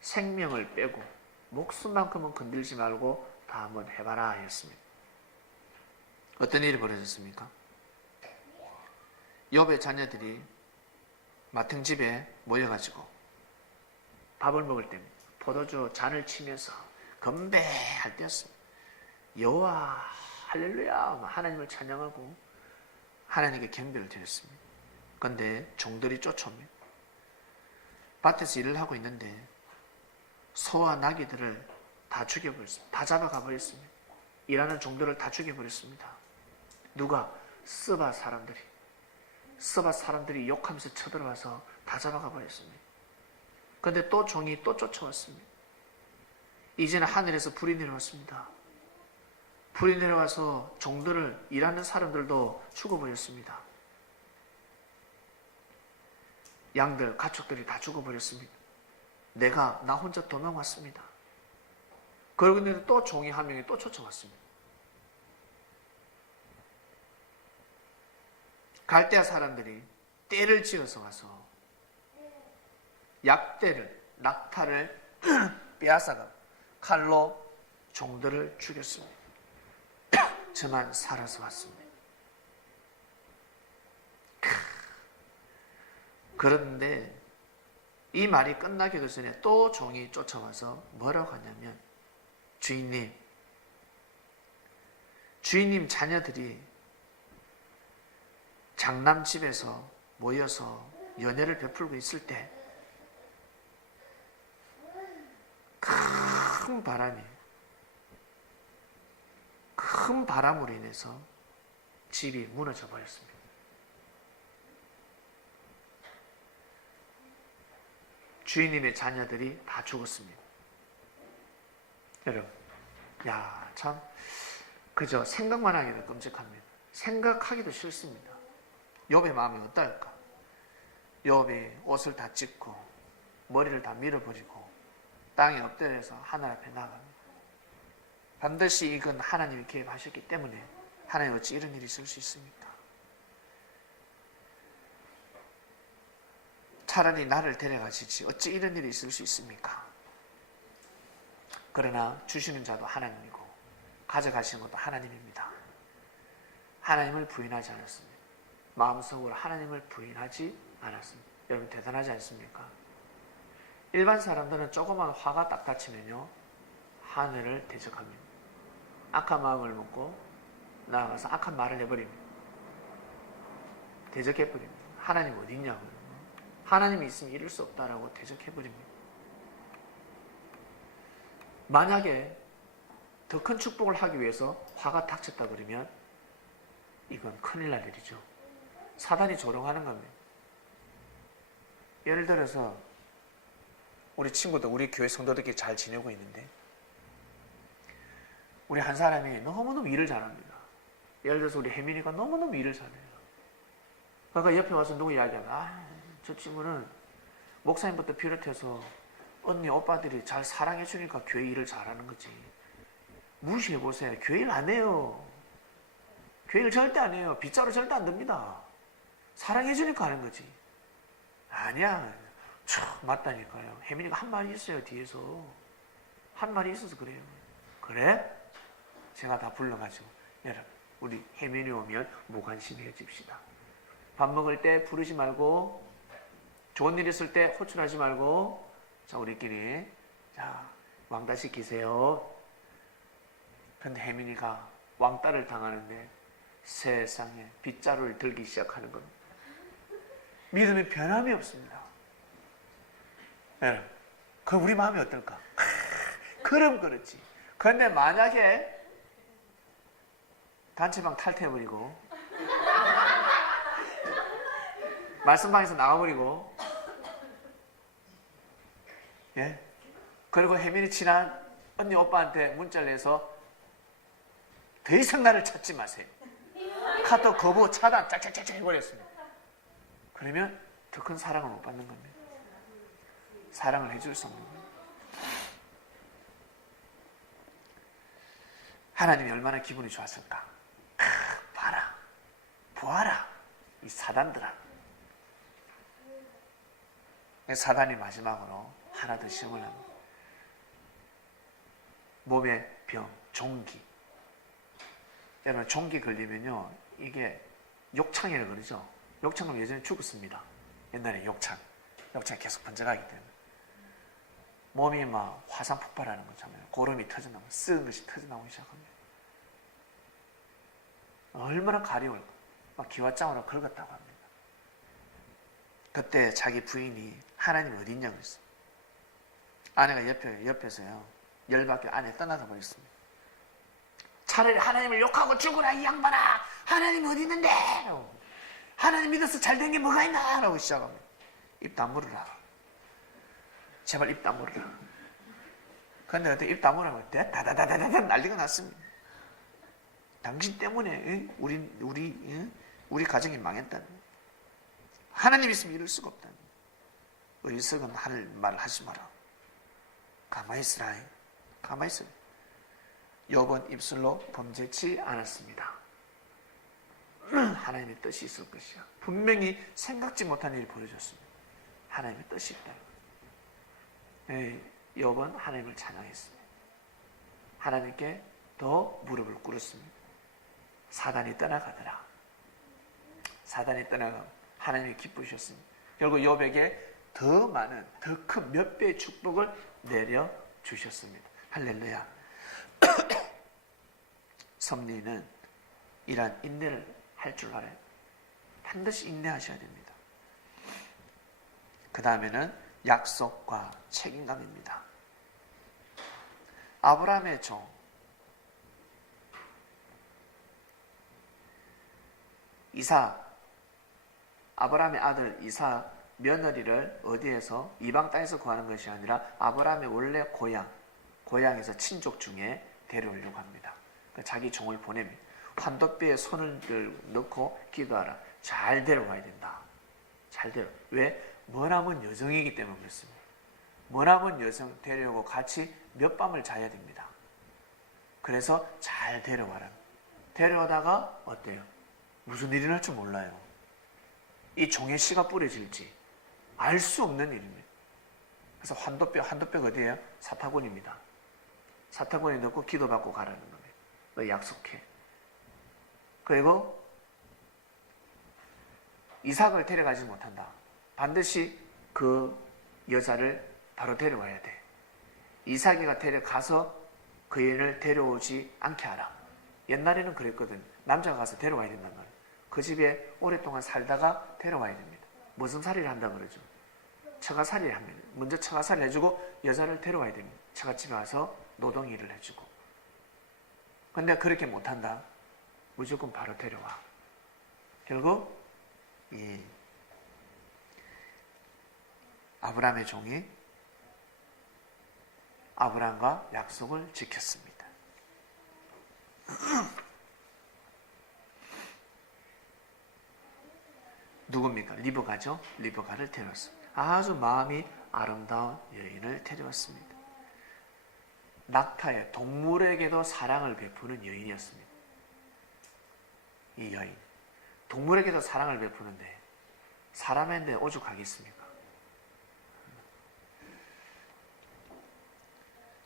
생명을 빼고 목숨만큼은 건들지 말고 다 한번 해봐라 하였습니다. 어떤 일이 벌어졌습니까? 욥의 자녀들이 마탱집에 모여가지고 밥을 먹을 때 포도주 잔을 치면서 건배할 때였습니다. 여호와 할렐루야 하나님을 찬양하고 하나님께 경배를 드렸습니다. 그런데 종들이 쫓아옵니다. 밭에서 일을 하고 있는데 소와 나귀들을 다 죽여버렸습니다. 다 잡아가 버렸습니다. 일하는 종들을 다 죽여버렸습니다. 누가? 스바 사람들이 욕하면서 쳐들어와서 다 잡아가 버렸습니다. 그런데 또 종이 또 쫓아왔습니다. 이제는 하늘에서 불이 내려왔습니다. 불이 내려와서 종들을, 일하는 사람들도 죽어버렸습니다. 양들, 가축들이 다 죽어버렸습니다. 나 혼자 도망왔습니다. 그러고 또 종이 한 명이 또 쫓아왔습니다. 갈대아 사람들이 떼를 지어서 와서 낙타를 빼앗아가 칼로 종들을 죽였습니다. 저만 살아서 왔습니다. 그런데 이 말이 끝나기도 전에 또 종이 쫓아와서 뭐라고 하냐면 주인님 자녀들이 장남집에서 모여서 연애를 베풀고 있을 때 큰 바람으로 인해서 집이 무너져 버렸습니다. 주인님의 자녀들이 다 죽었습니다. 여러분, 참 그저 생각만 하기도 끔찍합니다. 생각하기도 싫습니다. 욥의 마음이 어떨까? 욥이 옷을 다 찢고 머리를 다 밀어버리고 땅에 엎드려서 하늘 앞에 나갑니다. 반드시 이건 하나님이 개입하셨기 때문에 하나님 어찌 이런 일이 있을 수 있습니까? 차라리 나를 데려가시지 어찌 이런 일이 있을 수 있습니까? 그러나 주시는 자도 하나님이고 가져가시는 것도 하나님입니다. 하나님을 부인하지 않았습니다. 마음속으로 하나님을 부인하지 않았습니다. 여러분 대단하지 않습니까? 일반 사람들은 조그만 화가 딱 닥치면요 하늘을 대적합니다. 악한 마음을 먹고 나아가서 악한 말을 해버립니다. 대적해버립니다. 하나님 어디 있냐고요. 하나님이 있으면 이룰 수 없다라고 대적해버립니다. 만약에 더 큰 축복을 하기 위해서 화가 닥쳤다 그러면 이건 큰일 날 일이죠. 사단이 조롱하는 겁니다. 예를 들어서 우리 친구들, 우리 교회 성도들끼리 잘 지내고 있는데 우리 한 사람이 너무너무 일을 잘합니다. 예를 들어서 우리 혜민이가 너무너무 일을 잘해요. 그러니까 옆에 와서 누구 이야기하면 저 친구는 목사님부터 비롯해서 언니, 오빠들이 잘 사랑해 주니까 교회 일을 잘하는 거지. 무시해보세요. 교회 일 안 해요. 교회 일 절대 안 해요. 빗자루 절대 안 듭니다. 사랑해 주니까 하는 거지. 아니야. 맞다니까요. 혜민이가 한 말이 있어요. 뒤에서. 한 말이 있어서 그래요. 그래? 제가 다 불러가지고 여러분 우리 해면이 오면 무관심해 줍시다. 밥 먹을 때 부르지 말고 좋은 일 있을 때 호출하지 말고 자 우리끼리 자 왕따 시키세요. 근데 혜민이가 왕따를 당하는데 세상에 빗자루를 들기 시작하는 겁니다. 믿음의 변함이 없습니다. 여러분, 그 우리 마음이 어떨까? 그럼 그렇지. 그런데 만약에 단체방 탈퇴해버리고 말씀방에서 나가버리고 예? 그리고 혜민이 친한 언니 오빠한테 문자를 내서 더 이상 나를 찾지 마세요. 카톡 거부 차단 짝짝짝짝 해버렸습니다. 그러면 더 큰 사랑을 못 받는 겁니다. 사랑을 해줄 수 없는 겁니다. 하나님이 얼마나 기분이 좋았을까. 봐라 보아라 이 사단들아. 사단이 마지막으로 하나 더 시험을 합니다. 몸의 병, 종기. 여러분 종기 걸리면요 이게 욕창이라고 그러죠. 욕창은 예전에 죽었습니다. 옛날에 욕창 계속 번져가기 때문에 몸이 막 화산 폭발하는 거잖아요. 고름이 터져나오고 쓰는 것이 터져나오기 시작합니다. 얼마나 가려울까. 막 기와장으로 긁었다고 합니다. 그때 자기 부인이 하나님 어디 있냐고 했어요. 아내가 옆에서요 열받게 아내 떠나서 버렸습니다. 차라리 하나님을 욕하고 죽으라 이 양반아. 하나님 어디 있는데? 하나님 믿어서 잘된 게 뭐가 있나? 라고 시작합니다. 입 다물으라. 제발 입 다물으라. 그런데 그때 입 다물으라고 다다다다다 난리가 났습니다. 당신 때문에 우리 가정이 망했다. 하나님 있으면 이럴 수가 없다. 어리석은 하늘 말 하지 마라. 가만히 있으라. 가만히 있으라. 욥은 입술로 범죄치 않았습니다. 하나님의 뜻이 있을 것이야. 분명히 생각지 못한 일이 벌어졌습니다. 하나님의 뜻이 있다. 욥은 하나님을 찬양했습니다. 하나님께 더 무릎을 꿇었습니다. 사단이 떠나가더라. 사단이 떠나가 하나님이 기쁘셨습니다. 결국 욥에게 더 많은 더 큰 몇 배의 축복을 내려주셨습니다. 할렐루야. 섭리는 이러한 인내를 할 줄 알아요. 반드시 인내하셔야 됩니다. 그 다음에는 약속과 책임감입니다. 아브라함의 종 이삭, 아브라함의 아들 이삭 며느리를 어디에서 이방 땅에서 구하는 것이 아니라 아브라함의 원래 고향에서 친족 중에 데려오려고 합니다. 자기 종을 보냅니다. 환도뼈에 손을 넣고 기도하라. 잘 데려가야 된다. 잘 데려. 왜? 머나먼 여정이기 때문에 그렇습니다. 머나먼 여정 데려오고 같이 몇 밤을 자야 됩니다. 그래서 잘 데려가라. 데려오다가 어때요? 무슨 일이 날 줄 몰라요. 이 종의 씨가 뿌려질지 알 수 없는 일입니다. 그래서 환도뼈가 어디예요? 사타구니입니다. 사타구니 넣고 기도받고 가라는 겁니다. 너 약속해. 그리고 이삭을 데려가지 못한다. 반드시 그 여자를 바로 데려와야 돼. 이삭이가 데려가서 그 여인을 데려오지 않게 하라. 옛날에는 그랬거든. 남자가 가서 데려와야 된단 말이에요. 그 집에 오랫동안 살다가 데려와야 됩니다. 머슴살이를 한다 그러죠. 처가살이를 합니다. 먼저 처가살이를 해주고 여자를 데려와야 됩니다. 처가집에 와서 노동일을 해주고. 근데 그렇게 못한다. 무조건 바로 데려와. 결국 이 아브라함의 종이 아브라함과 약속을 지켰습니다. 누굽니까? 리브가죠? 리브가를 데려왔습니다. 아주 마음이 아름다운 여인을 데려왔습니다. 낙타의 동물에게도 사랑을 베푸는 여인이었습니다. 이 여인. 동물에게도 사랑을 베푸는데 사람한테 오죽하겠습니까?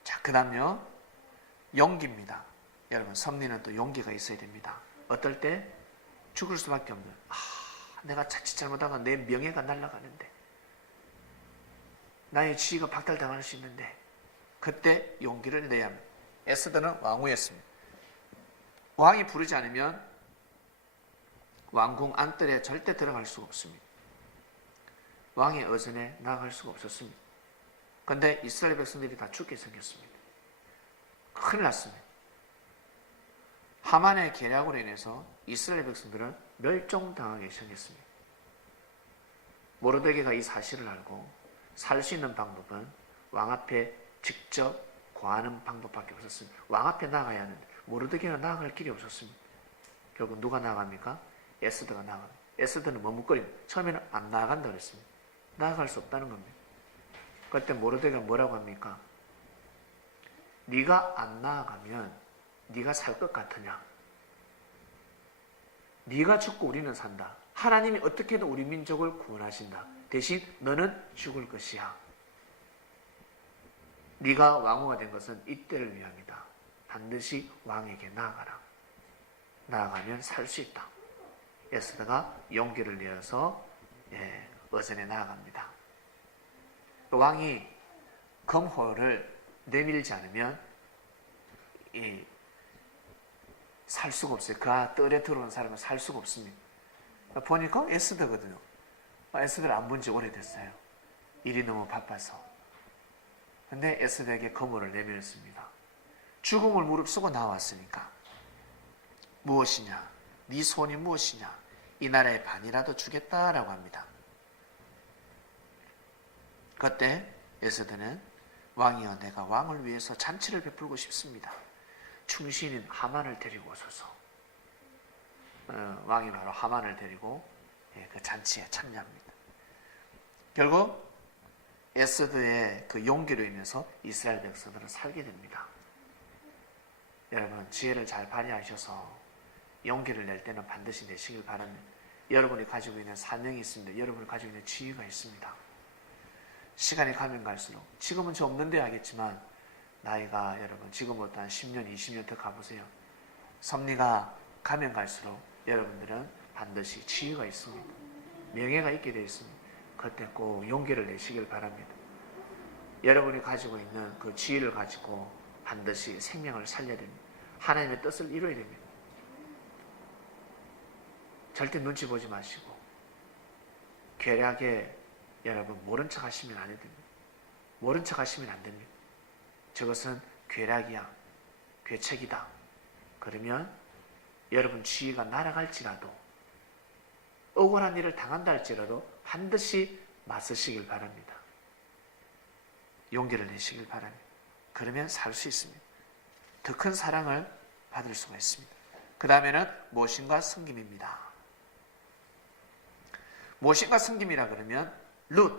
자, 그 다음요, 용기입니다. 여러분, 섭리는 또 용기가 있어야 됩니다. 어떨 때? 죽을 수밖에 없는, 내가 자칫 잘못하면 내 명예가 날아가는데, 나의 지위가 박탈당할 수 있는데, 그때 용기를 내야 합니다. 에스더는 왕후였습니다. 왕이 부르지 않으면 왕궁 안뜰에 절대 들어갈 수가 없습니다. 왕의 어전에 나아갈 수가 없었습니다. 그런데 이스라엘 백성들이 다 죽게 생겼습니다. 큰일 났습니다. 하만의 계략으로 인해서 이스라엘 백성들은 멸종당하게 생겼습니다. 모르드게가 이 사실을 알고 살 수 있는 방법은 왕 앞에 직접 고하는 방법밖에 없었습니다. 왕 앞에 나가야 하는데 모르드게가 나아갈 길이 없었습니다. 결국 누가 나갑니까? 에스더가 나갑니다. 에스더는 머뭇거립니다. 처음에는 안 나아간다고 했습니다. 나아갈 수 없다는 겁니다. 그때 모르드게가 뭐라고 합니까? 네가 안 나아가면 네가 살 것 같으냐? 네가 죽고 우리는 산다. 하나님이 어떻게든 우리 민족을 구원하신다. 대신 너는 죽을 것이야. 네가 왕후가 된 것은 이때를 위함이다. 반드시 왕에게 나아가라. 나아가면 살 수 있다. 에스더가 용기를 내어서 어전에 나아갑니다. 왕이 검호를 내밀지 않으면 살 수가 없어요. 그 뜰에 들어온 사람은 살 수가 없습니다. 보니까 에스더거든요. 에스더를 안 본 지 오래됐어요. 일이 너무 바빠서. 근데 에스더에게 검호를 내밀었습니다. 죽음을 무릅쓰고 나왔으니까 무엇이냐? 네 소원이 무엇이냐? 이 나라의 반이라도 주겠다라고 합니다. 그때 에스더는 왕이여, 내가 왕을 위해서 잔치를 베풀고 싶습니다. 충신인 하만을 데리고 오소서. 왕이 바로 하만을 데리고 그 잔치에 참여합니다. 결국 에스더의 그 용기로 인해서 이스라엘 백성들은 살게 됩니다. 여러분, 지혜를 잘 발휘하셔서 용기를 낼 때는 반드시 내시길 바랍니다. 여러분이 가지고 있는 사명이 있습니다. 여러분이 가지고 있는 지위가 있습니다. 시간이 가면 갈수록, 지금은 저 없는데 하겠지만 나이가 여러분 지금부터 한 10년, 20년 더 가보세요. 섭리가 가면 갈수록 여러분들은 반드시 지위가 있습니다. 명예가 있게 되어 있습니다. 그때 꼭 용기를 내시길 바랍니다. 여러분이 가지고 있는 그 지위를 가지고 반드시 생명을 살려야 됩니다. 하나님의 뜻을 이루어야 됩니다. 절대 눈치 보지 마시고 괴략에 여러분 모른 척 하시면 안 됩니다. 모른 척 하시면 안 됩니다. 저것은 괴략이야, 괴책이다. 그러면 여러분 지위가 날아갈지라도, 억울한 일을 당한다 할지라도 반드시 맞서시길 바랍니다. 용기를 내시길 바랍니다. 그러면 살 수 있습니다. 더 큰 사랑을 받을 수가 있습니다. 그 다음에는 모심과 섬김입니다. 모심과 섬김이라 그러면 룻을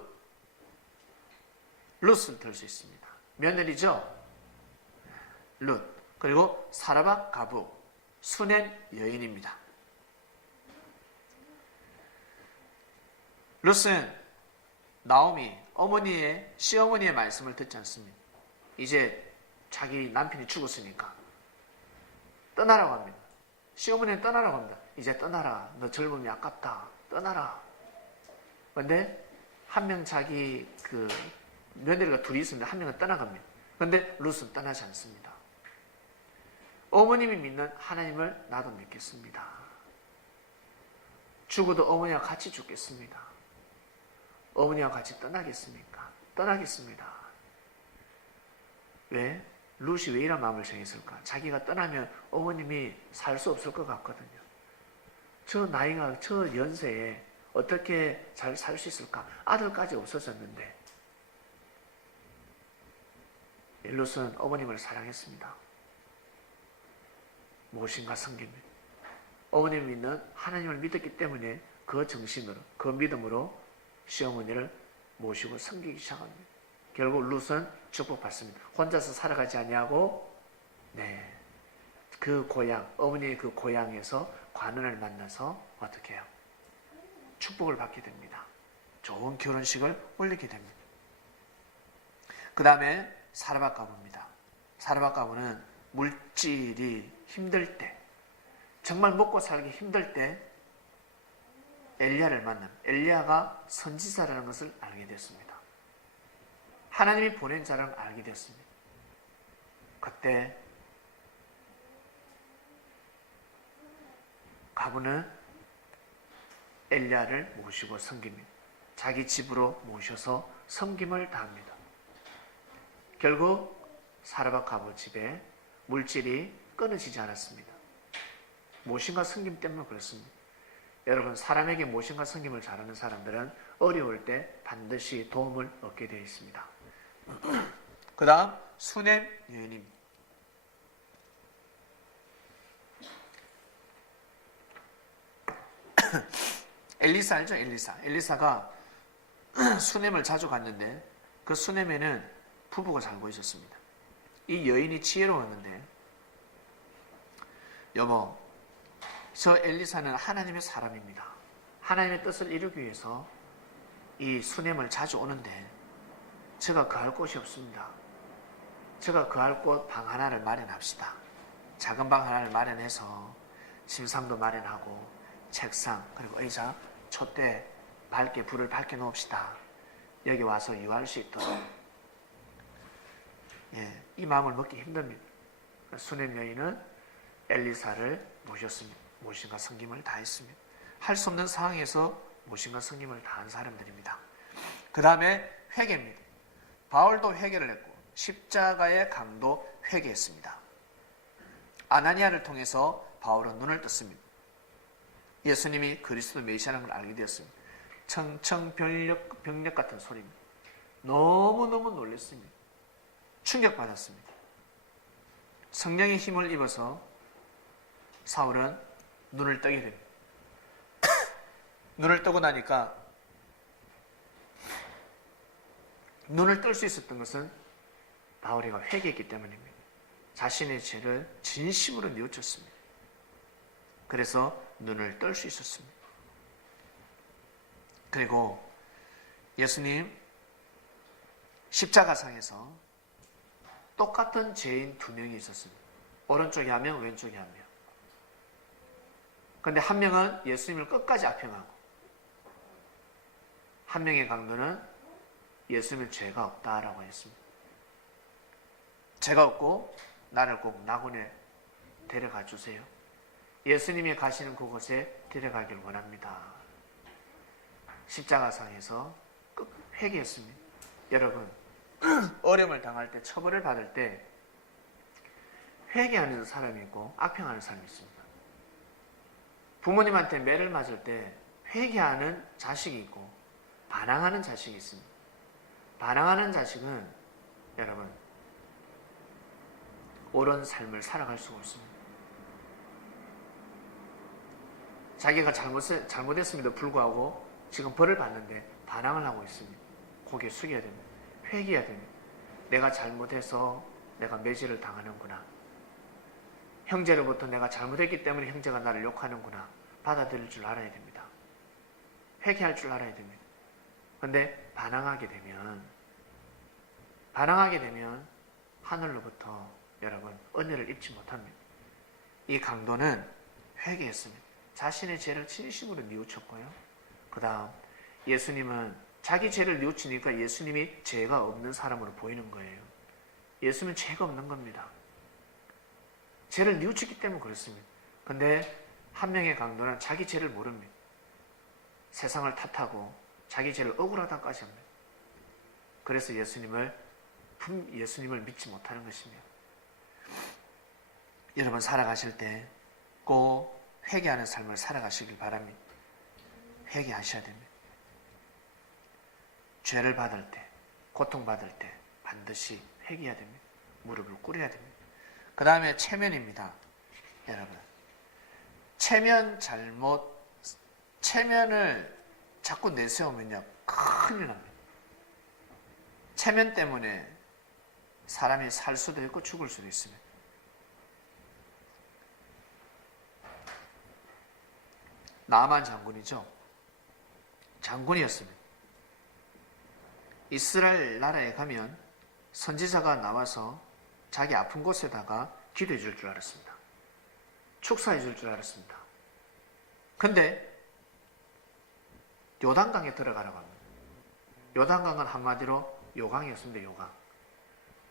들 수 있습니다. 며느리죠? 룻. 그리고 사라박 가부, 수넴 여인입니다. 룻은 나오미, 어머니의, 시어머니의 말씀을 듣지 않습니다. 이제 자기 남편이 죽었으니까 떠나라고 합니다. 시어머니는 떠나라고 합니다. 이제 떠나라. 너 젊음이 아깝다. 떠나라. 그런데 한 명 자기 며느리가 둘이 있습니다. 한 명은 떠나갑니다. 그런데 룻은 떠나지 않습니다. 어머님이 믿는 하나님을 나도 믿겠습니다. 죽어도 어머니와 같이 죽겠습니다. 어머니와 같이 떠나겠습니까? 떠나겠습니다. 왜? 룻이 왜 이런 마음을 정했을까? 자기가 떠나면 어머님이 살 수 없을 것 같거든요. 저 나이가, 저 연세에 어떻게 잘 살 수 있을까? 아들까지 없어졌는데. 룻은 어머님을 사랑했습니다. 무엇인가 섬김. 어머님을 믿는 하나님을 믿었기 때문에 그 정신으로, 그 믿음으로 시어머니를 모시고 섬기기 시작합니다. 결국 룻은 축복받습니다. 혼자서 살아가지 아니하고 그 고향, 어머니의 그 고향에서 관원을 만나서 어떻게 해요? 축복을 받게 됩니다. 좋은 결혼식을 올리게 됩니다. 그 다음에 사라박 가부입니다. 사르밧 가문은 물질이 힘들 때, 정말 먹고 살기 힘들 때 엘리야를 만남, 엘리야가 선지자라는 것을 알게 됐습니다. 하나님이 보낸 자라는 걸 알게 됐습니다. 그때 가문은 엘리야를 모시고 섬깁니다. 자기 집으로 모셔서 섬김을 다합니다. 결국 사르밧 가문 집에 물질이 끊어지지 않았습니다. 모신과 섬김 때문에 그렇습니다. 여러분, 사람에게 모신과 섬김을 잘하는 사람들은 어려울 때 반드시 도움을 얻게 되어 있습니다. 그 다음 수넴 여인입니다. 엘리사 알죠? 엘리사가 수넴을 자주 갔는데 그 수넴에는 부부가 살고 있었습니다. 이 여인이 지혜로웠는데, 여보, 저 엘리사는 하나님의 사람입니다. 하나님의 뜻을 이루기 위해서 이 수넴을 자주 오는데 제가 거할 곳이 없습니다. 제가 거할 곳 방 하나를 마련합시다. 작은 방 하나를 마련해서 침상도 마련하고 책상 그리고 의자, 촛대 밝게 불을 밝게 놓읍시다. 여기 와서 유할 수 있도록. 이 마음을 먹기 힘듭니다. 수넴 여인은 엘리사를 모셨습니다. 모신과 섬김을 다했습니다. 할 수 없는 상황에서 모신과 섬김을 다한 사람들입니다. 그 다음에 회개입니다. 바울도 회개를 했고 십자가의 강도 회개했습니다. 아나니아를 통해서 바울은 눈을 떴습니다. 예수님이 그리스도 메시아라는 걸 알게 되었습니다. 청청병력 같은 소리입니다. 너무너무 놀랐습니다. 충격받았습니다. 성령의 힘을 입어서 사울은 눈을 뜨게 됩니다. 눈을 뜨고 나니까 눈을 뜰 수 있었던 것은 바울이가 회개했기 때문입니다. 자신의 죄를 진심으로 뉘우쳤습니다. 그래서 눈을 뜰 수 있었습니다. 그리고 예수님 십자가상에서 똑같은 죄인 두 명이 있었습니다. 오른쪽에 한 명, 왼쪽에 한 명. 그런데 한 명은 예수님을 끝까지 악평하고 한 명의 강도는 예수님은 죄가 없다라고 했습니다. 죄가 없고 나를 꼭 낙원에 데려가 주세요. 예수님이 가시는 그곳에 데려가길 원합니다. 십자가상에서 회개했습니다. 여러분, 어려움을 당할 때, 처벌을 받을 때 회개하는 사람이 있고 악평하는 사람이 있습니다. 부모님한테 매를 맞을 때 회개하는 자식이 있고 반항하는 자식이 있습니다. 반항하는 자식은 여러분 옳은 삶을 살아갈 수가 없습니다. 자기가 잘못했음에도 불구하고 지금 벌을 받는데 반항을 하고 있습니다. 고개 숙여야 됩니다. 회개해야 됩니다. 내가 잘못해서 내가 매질을 당하는구나. 형제로부터 내가 잘못했기 때문에 형제가 나를 욕하는구나. 받아들일 줄 알아야 됩니다. 회개할 줄 알아야 됩니다. 그런데 반항하게 되면 하늘로부터 여러분 은혜를 입지 못합니다. 이 강도는 회개했습니다. 자신의 죄를 진심으로 뉘우쳤고요. 그 다음 예수님은 자기 죄를 뉘우치니까 예수님이 죄가 없는 사람으로 보이는 거예요. 예수님은 죄가 없는 겁니다. 죄를 뉘우쳤기 때문에 그렇습니다. 그런데 한 명의 강도는 자기 죄를 모릅니다. 세상을 탓하고 자기 죄를 억울하다까지 합니다. 그래서 예수님을 믿지 못하는 것입니다. 여러분 살아가실 때 꼭 회개하는 삶을 살아가시길 바랍니다. 회개하셔야 됩니다. 죄를 받을 때, 고통받을 때 반드시 회개해야 됩니다. 무릎을 꿇어야 됩니다. 그 다음에 체면입니다. 여러분 체면을 자꾸 내세우면요 큰일 납니다. 체면 때문에 사람이 살 수도 있고 죽을 수도 있습니다. 나만 장군이죠. 장군이었습니다. 이스라엘 나라에 가면 선지자가 나와서 자기 아픈 곳에다가 기도해 줄 줄 알았습니다. 축사해 줄 줄 알았습니다. 근데 요단강에 들어가라고 합니다. 요단강은 한마디로 요강이었습니다. 요강.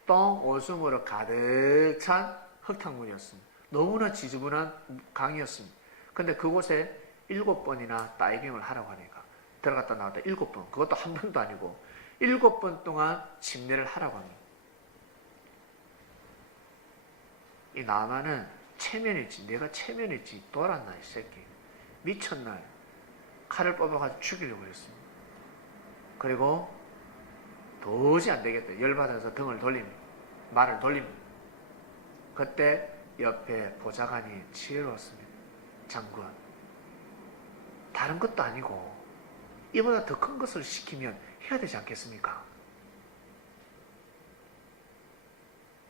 똥 오줌으로 가득 찬 흙탕물이었습니다. 너무나 지저분한 강이었습니다. 근데 그곳에 7번이나 다이빙을 하라고 하니까 들어갔다 나왔다 7번, 그것도 한 번도 아니고 7번 동안 침례를 하라고 합니다. 이 나만은 체면이지, 내가 체면이지, 돌았나 이 새끼, 미쳤나, 칼을 뽑아가지고 죽이려고 했습니다. 그리고 도저히 안 되겠다, 열받아서 등을 돌립니다. 말을 돌립니다. 그때 옆에 보좌관이 지혜로웠습니다. 장군, 다른 것도 아니고 이보다 더 큰 것을 시키면 해야 되지 않겠습니까?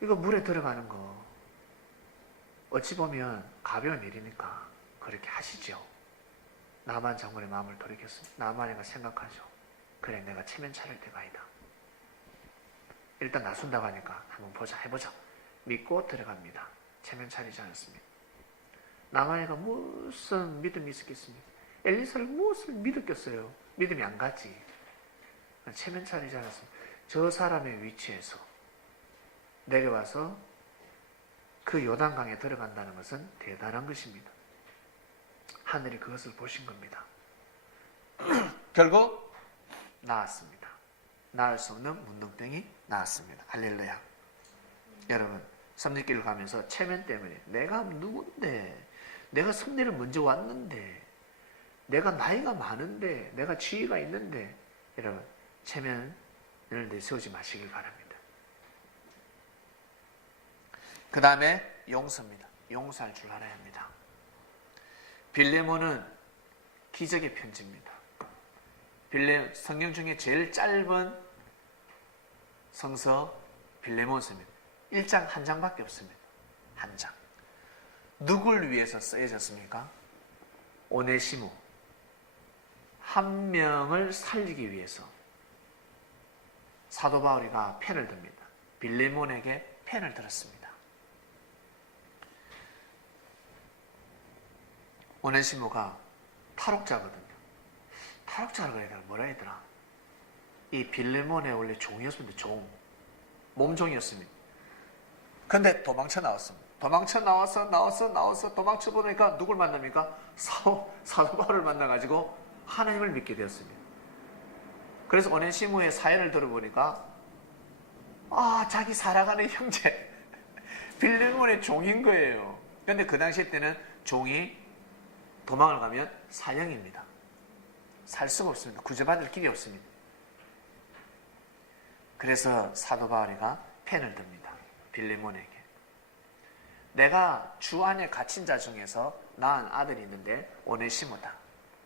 이거 물에 들어가는 거 어찌 보면 가벼운 일이니까 그렇게 하시죠. 나만 장군의 마음을 돌이켰습니다. 나만이가 생각하죠. 그래, 내가 체면 차릴 때가 아니다. 일단 나선다고 하니까 한번 보자, 해보자. 믿고 들어갑니다. 체면 차리지 않았습니다. 나만이가 무슨 믿음이 있었겠습니까? 엘리사를 무엇을 믿었겠어요? 믿음이 안 갔지. 체면 차리지 않았습니다. 저 사람의 위치에서 내려와서 그 요단강에 들어간다는 것은 대단한 것입니다. 하늘이 그것을 보신 겁니다. 결국 나았습니다. 나을 수 없는 문둥병이 나았습니다. 할렐루야. 여러분, 섭리길을 가면서 체면 때문에 내가 누군데, 내가 섭리를 먼저 왔는데, 내가 나이가 많은데, 내가 지위가 있는데, 여러분, 체면을 내세우지 마시길 바랍니다. 그 다음에 용서입니다. 용서할 줄 알아야 합니다. 빌레몬은 기적의 편지입니다. 성경 중에 제일 짧은 성서 빌레몬서입니다. 1장 한 장밖에 없습니다. 한 장. 누굴 위해서 쓰여졌습니까? 오네시모. 한 명을 살리기 위해서 사도 바울이가 펜을 듭니다. 빌레몬에게 펜을 들었습니다. 오네시모가 탈옥자거든요. 탈옥자라고 해야 되나? 뭐라 해야 되나? 이 빌레몬의 원래 종이었습니다. 종. 몸종이었습니다. 근데 도망쳐 나왔습니다. 도망쳐 나와서 도망쳐 보니까 누굴 만납니까? 사도 바울을 만나가지고 하나님을 믿게 되었습니다. 그래서 오네시모의 사연을 들어보니까 자기 살아가는 형제 빌레몬의 종인 거예요. 그런데 그 당시 때는 종이 도망을 가면 사형입니다. 살 수가 없습니다. 구제받을 길이 없습니다. 그래서 사도 바울이가 펜을 듭니다. 빌레몬에게. 내가 주 안에 갇힌 자 중에서 낳은 아들이 있는데 오네시모다.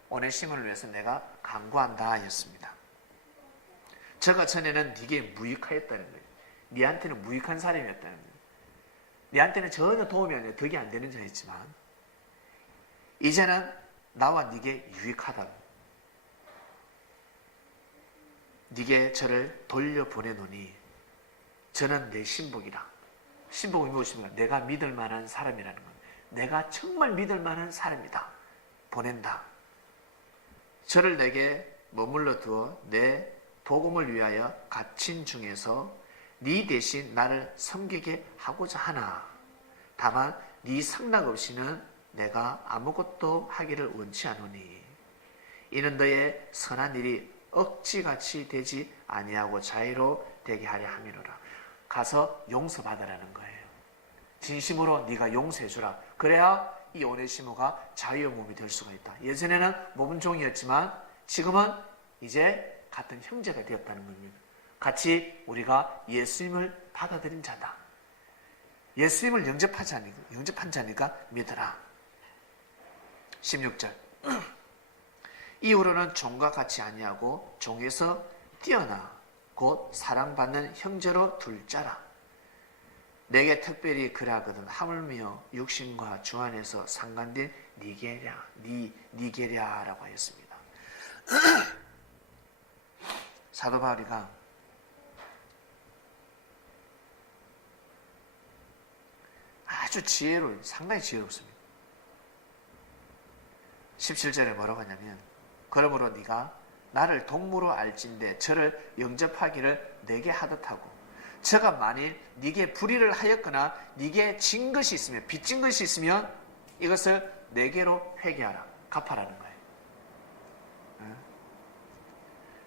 오네시모를 위해서 내가 간구한다 하였습니다. 저가 전에는 네게 무익하였다는 거예요. 네한테는 무익한 사람이었다는 거예요. 네한테는 전혀 도움이 아니라 덕이 안 되는 자였지만 이제는 나와 네게 유익하다. 네게 저를 돌려보내노니 저는 내 신복이다. 신복이 무엇입니까? 내가 믿을 만한 사람이라는 것. 내가 정말 믿을 만한 사람이다. 보낸다. 저를 내게 머물러 두어 내 복음을 위하여 갇힌 중에서 네 대신 나를 섬기게 하고자 하나. 다만 네 상락 없이는 내가 아무것도 하기를 원치 않으니 이는 너의 선한 일이 억지같이 되지 아니하고 자유로 되게 하려 함이로라. 가서 용서받으라는 거예요. 진심으로 네가 용서해주라. 그래야 이 오네시모가 자유의 몸이 될 수가 있다. 예전에는 몸은 종이었지만 지금은 이제 같은 형제가 되었다는 겁니다. 같이 우리가 예수님을 받아들인 자다. 예수님을 영접한 자니까 믿어라. 16절. 이후로는 종과 같이 아니하고 종에서 뛰어나 곧 사랑받는 형제로 둘 자라. 내게 특별히 그라거든 하물며 육신과 주 안에서 상관된 니게랴라고 하였습니다. 사도 바울이가 아주 상당히 지혜롭습니다. 17절에 뭐라고 하냐면 그러므로 네가 나를 동무로 알진대 저를 영접하기를 내게 하듯하고 저가 만일 네게 불의를 하였거나 네게 진 것이 있으면 빚진 것이 있으면 이것을 내게로 회개하라. 갚아라는 거예요.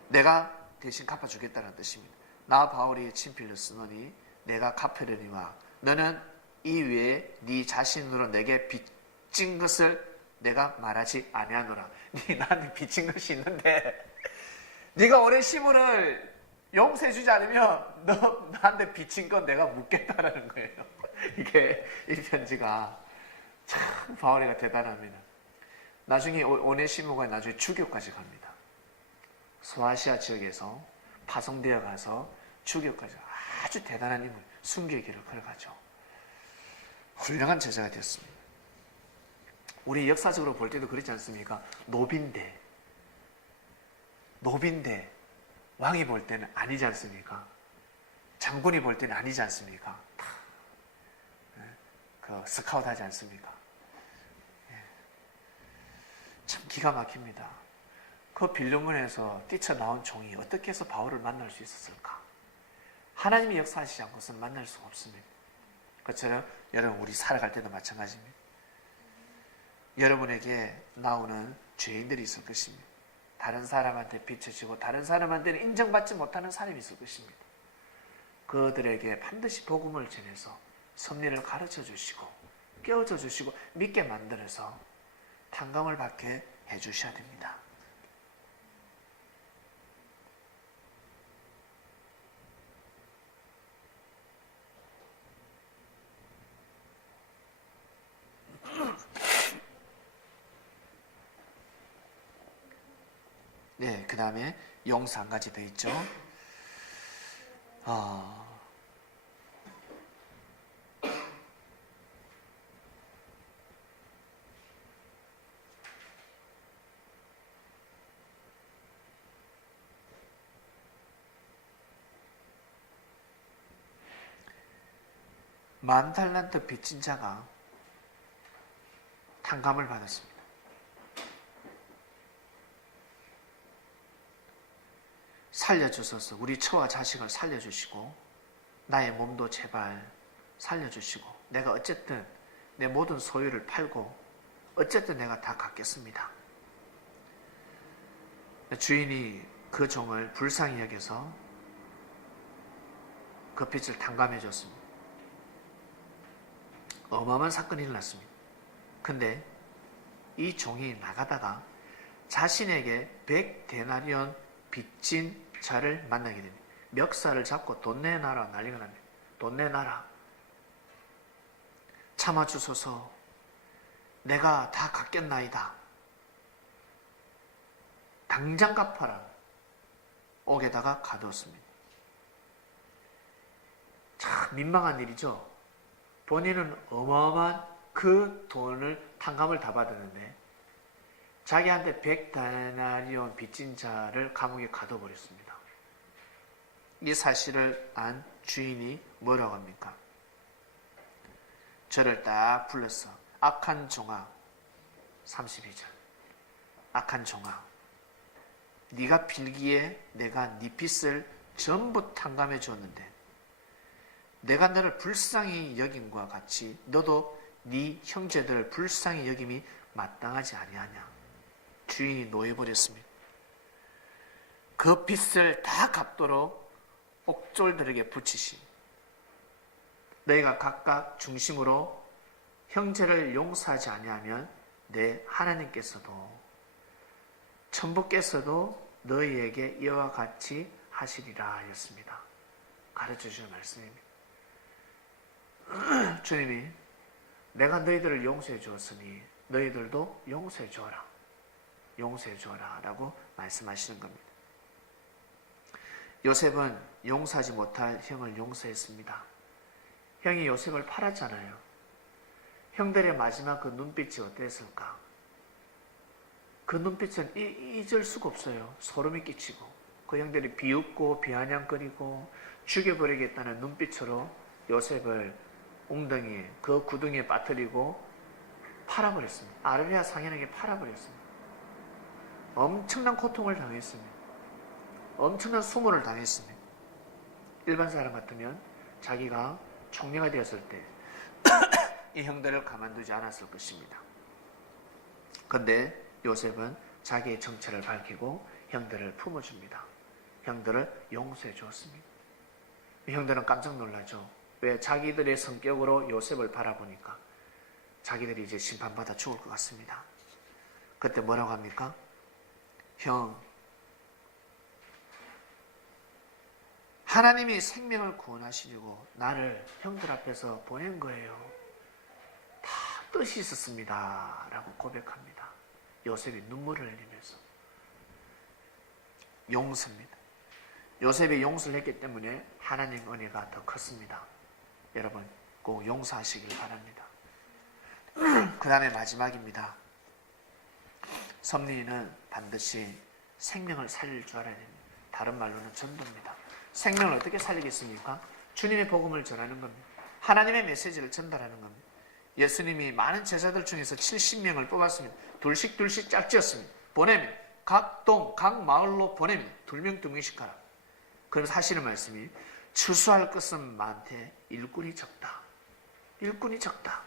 내가 대신 갚아주겠다는 뜻입니다. 나 바울이 친필로 쓰노니 내가 갚으려니와 너는 이 외에 네 자신으로 내게 빚진 것을 내가 말하지 아니하노라. 네 나한테 빚진 것이 있는데 네가 오네시모를 용서해주지 않으면 너 나한테 빚진 건 내가 묻겠다라는 거예요. 이게 이 편지가 참 바울이가 대단합니다. 나중에 오네시모가 나중에 주교까지 갑니다. 소아시아 지역에서 파송되어 가서 주교까지 아주 대단한 인물, 순교의 길을 걸어가죠. 훌륭한 제자가 되었습니다. 우리 역사적으로 볼 때도 그렇지 않습니까? 노빈대 왕이 볼 때는 아니지 않습니까? 장군이 볼 때는 아니지 않습니까? 그 스카우트 하지 않습니까? 참 기가 막힙니다. 그 빌름문에서 뛰쳐나온 종이 어떻게 해서 바울을 만날 수 있었을까? 하나님이 역사하시지 않고서는 만날 수가 없습니다. 그처럼 여러분 우리 살아갈 때도 마찬가지입니다. 여러분에게 나오는 죄인들이 있을 것입니다. 다른 사람한테 비춰지고 다른 사람한테는 인정받지 못하는 사람이 있을 것입니다. 그들에게 반드시 복음을 전해서 섭리를 가르쳐 주시고 깨워줘 주시고 믿게 만들어서 탕감을 받게 해주셔야 됩니다. 네, 그 다음에 용서 한 가지 더 있죠. 만 달란트 빚진 자가 탕감을 받았습니다. 살려주소서. 우리 처와 자식을 살려주시고 나의 몸도 제발 살려주시고 내가 어쨌든 내 모든 소유를 팔고 어쨌든 내가 다 갚겠습니다. 주인이 그 종을 불쌍히 여겨서 그 빚을 탕감해 줬습니다. 어마어마한 사건이 일어났습니다. 근데 이 종이 나가다가 자신에게 100데나리온 빚진 자를 만나게 됩니다. 멱살을 잡고 돈 내놔라 난리가 납니다. 돈 내놔라. 참아주소서. 내가 다 갚겠나이다. 당장 갚아라. 옥에다가 가두었습니다. 참 민망한 일이죠. 본인은 어마어마한 그 돈을 탕감을 다 받았는데 자기한테 100데나리온 빚진 자를 감옥에 가둬버렸습니다. 이 사실을 안 주인이 뭐라고 합니까? 저를 딱 불러서 악한 종아 32절 악한 종아 네가 빌기에 내가 네 빚을 전부 탕감해 주었는데 내가 너를 불쌍히 여김과 같이 너도 네 형제들을 불쌍히 여김이 마땅하지 아니하냐. 주인이 놓여버렸습니다. 그 빚을 다 갚도록 옥졸들에게 붙이시. 너희가 각각 중심으로 형제를 용서하지 아니하면 내 하나님께서도 천부께서도 너희에게 이와 같이 하시리라 하였습니다. 가르쳐주는 말씀입니다. 주님이 내가 너희들을 용서해 주었으니 너희들도 용서해 주어라. 용서해 주어라 라고 말씀하시는 겁니다. 요셉은 용서하지 못할 형을 용서했습니다. 형이 요셉을 팔았잖아요. 형들의 마지막 그 눈빛이 어땠을까? 그 눈빛은 잊을 수가 없어요. 소름이 끼치고 그 형들이 비웃고 비아냥거리고 죽여버리겠다는 눈빛으로 요셉을 웅덩이에 그 구덩이에 빠뜨리고 팔아버렸습니다. 아라비아 상인에게 팔아버렸습니다. 엄청난 고통을 당했습니다. 엄청난 수모를 당했습니다. 일반 사람 같으면 자기가 총리가 되었을 때 이 형들을 가만두지 않았을 것입니다. 그런데 요셉은 자기의 정체를 밝히고 형들을 품어줍니다. 형들을 용서해 주었습니다. 형들은 깜짝 놀라죠. 왜? 자기들의 성격으로 요셉을 바라보니까 자기들이 이제 심판받아 죽을 것 같습니다. 그때 뭐라고 합니까? 형, 하나님이 생명을 구원하시려고 나를 형들 앞에서 보낸 거예요. 다 뜻이 있었습니다. 라고 고백합니다. 요셉이 눈물을 흘리면서. 용서입니다. 요셉이 용서를 했기 때문에 하나님 은혜가 더 컸습니다. 여러분 꼭 용서하시길 바랍니다. 그 다음에 마지막입니다. 섭리는 반드시 생명을 살릴 줄 알아야 됩니다. 다른 말로는 전도입니다. 생명을 어떻게 살리겠습니까? 주님의 복음을 전하는 겁니다. 하나님의 메시지를 전달하는 겁니다. 예수님이 많은 제자들 중에서 70명을 뽑았습니다. 둘씩 짝지었습니다. 보내면 각 동, 각 마을로 보내면 2명 2명씩 가라. 그래서 하시는 말씀이 추수할 것은 많되 일꾼이 적다. 일꾼이 적다.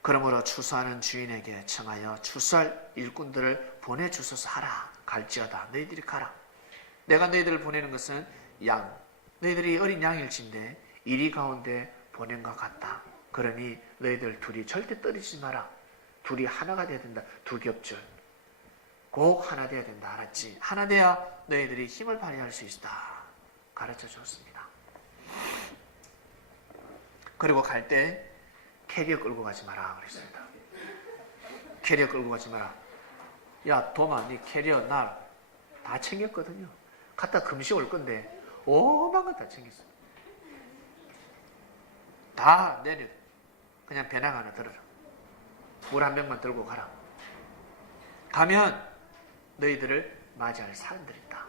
그러므로 추수하는 주인에게 청하여 추수할 일꾼들을 보내주소서 하라. 갈지어다. 너희들이 가라. 내가 너희들을 보내는 것은 양, 너희들이 어린 양일진데 이리 가운데 보낸 것 같다. 그러니 너희들 둘이 절대 떨어지지 마라. 둘이 하나가 돼야 된다. 두 겹줄. 꼭 하나 돼야 된다. 알았지? 하나 돼야 너희들이 힘을 발휘할 수 있다. 가르쳐 줬습니다. 그리고 갈 때 캐리어 끌고 가지 마라 그랬습니다. 캐리어 끌고 가지 마라. 야 도마 니 캐리어 날 다 챙겼거든요. 갔다 금시 올 건데 오만 건 다 챙겼어요. 다 내려. 그냥 배낭 하나 들어라. 물 한 병만 들고 가라. 가면 너희들을 맞이할 사람들이 있다.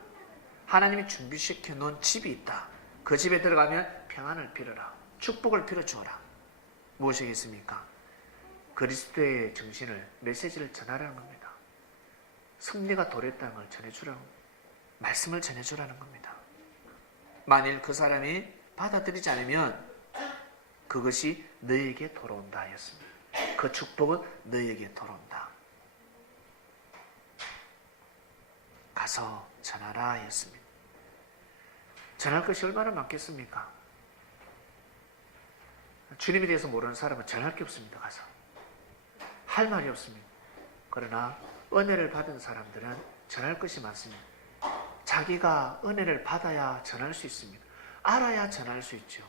하나님이 준비시켜 놓은 집이 있다. 그 집에 들어가면 평안을 빌어라. 축복을 빌어주어라. 무엇이겠습니까? 그리스도의 정신을, 메시지를 전하라는 겁니다. 섭리가 도랬다는 걸 전해주라는 겁니다. 말씀을 전해주라는 겁니다. 만일 그 사람이 받아들이지 않으면 그것이 너에게 돌아온다 하였습니다. 그 축복은 너에게 돌아온다. 가서 전하라 하였습니다. 전할 것이 얼마나 많겠습니까? 주님에 대해서 모르는 사람은 전할 게 없습니다. 가서 할 말이 없습니다. 그러나 은혜를 받은 사람들은 전할 것이 많습니다. 자기가 은혜를 받아야 전할 수 있습니다. 알아야 전할 수 있죠.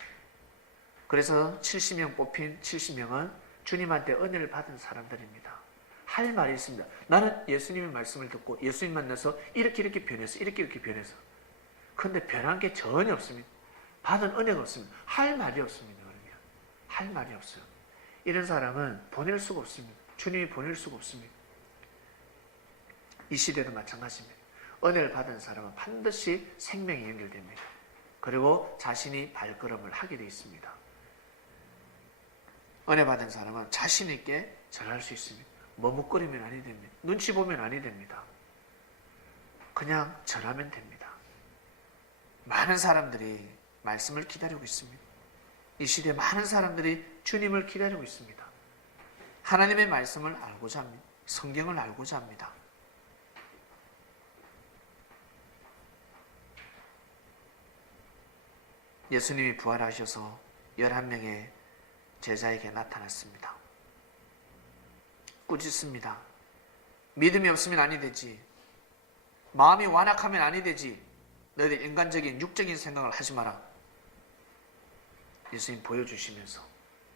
그래서 70명 뽑힌 70명은 주님한테 은혜를 받은 사람들입니다. 할 말이 있습니다. 나는 예수님의 말씀을 듣고 예수님 만나서 이렇게 변해서 이렇게 변해서. 그런데 변한 게 전혀 없습니다. 받은 은혜가 없습니다. 할 말이 없습니다. 그러면 할 말이 없어요. 이런 사람은 보낼 수가 없습니다. 주님이 보낼 수가 없습니다. 이 시대도 마찬가지입니다. 은혜를 받은 사람은 반드시 생명이 연결됩니다. 그리고 자신이 발걸음을 하게 되어 있습니다. 은혜 받은 사람은 자신 있게 전할 수 있습니다. 머뭇거리면 아니 됩니다. 눈치 보면 아니 됩니다. 그냥 전하면 됩니다. 많은 사람들이 말씀을 기다리고 있습니다. 이 시대에 많은 사람들이 주님을 기다리고 있습니다. 하나님의 말씀을 알고자 합니다. 성경을 알고자 합니다. 예수님이 부활하셔서 11명의 제자에게 나타났습니다. 꾸짖습니다. 믿음이 없으면 아니 되지. 마음이 완악하면 아니 되지. 너희들 인간적인 육적인 생각을 하지 마라. 예수님 보여주시면서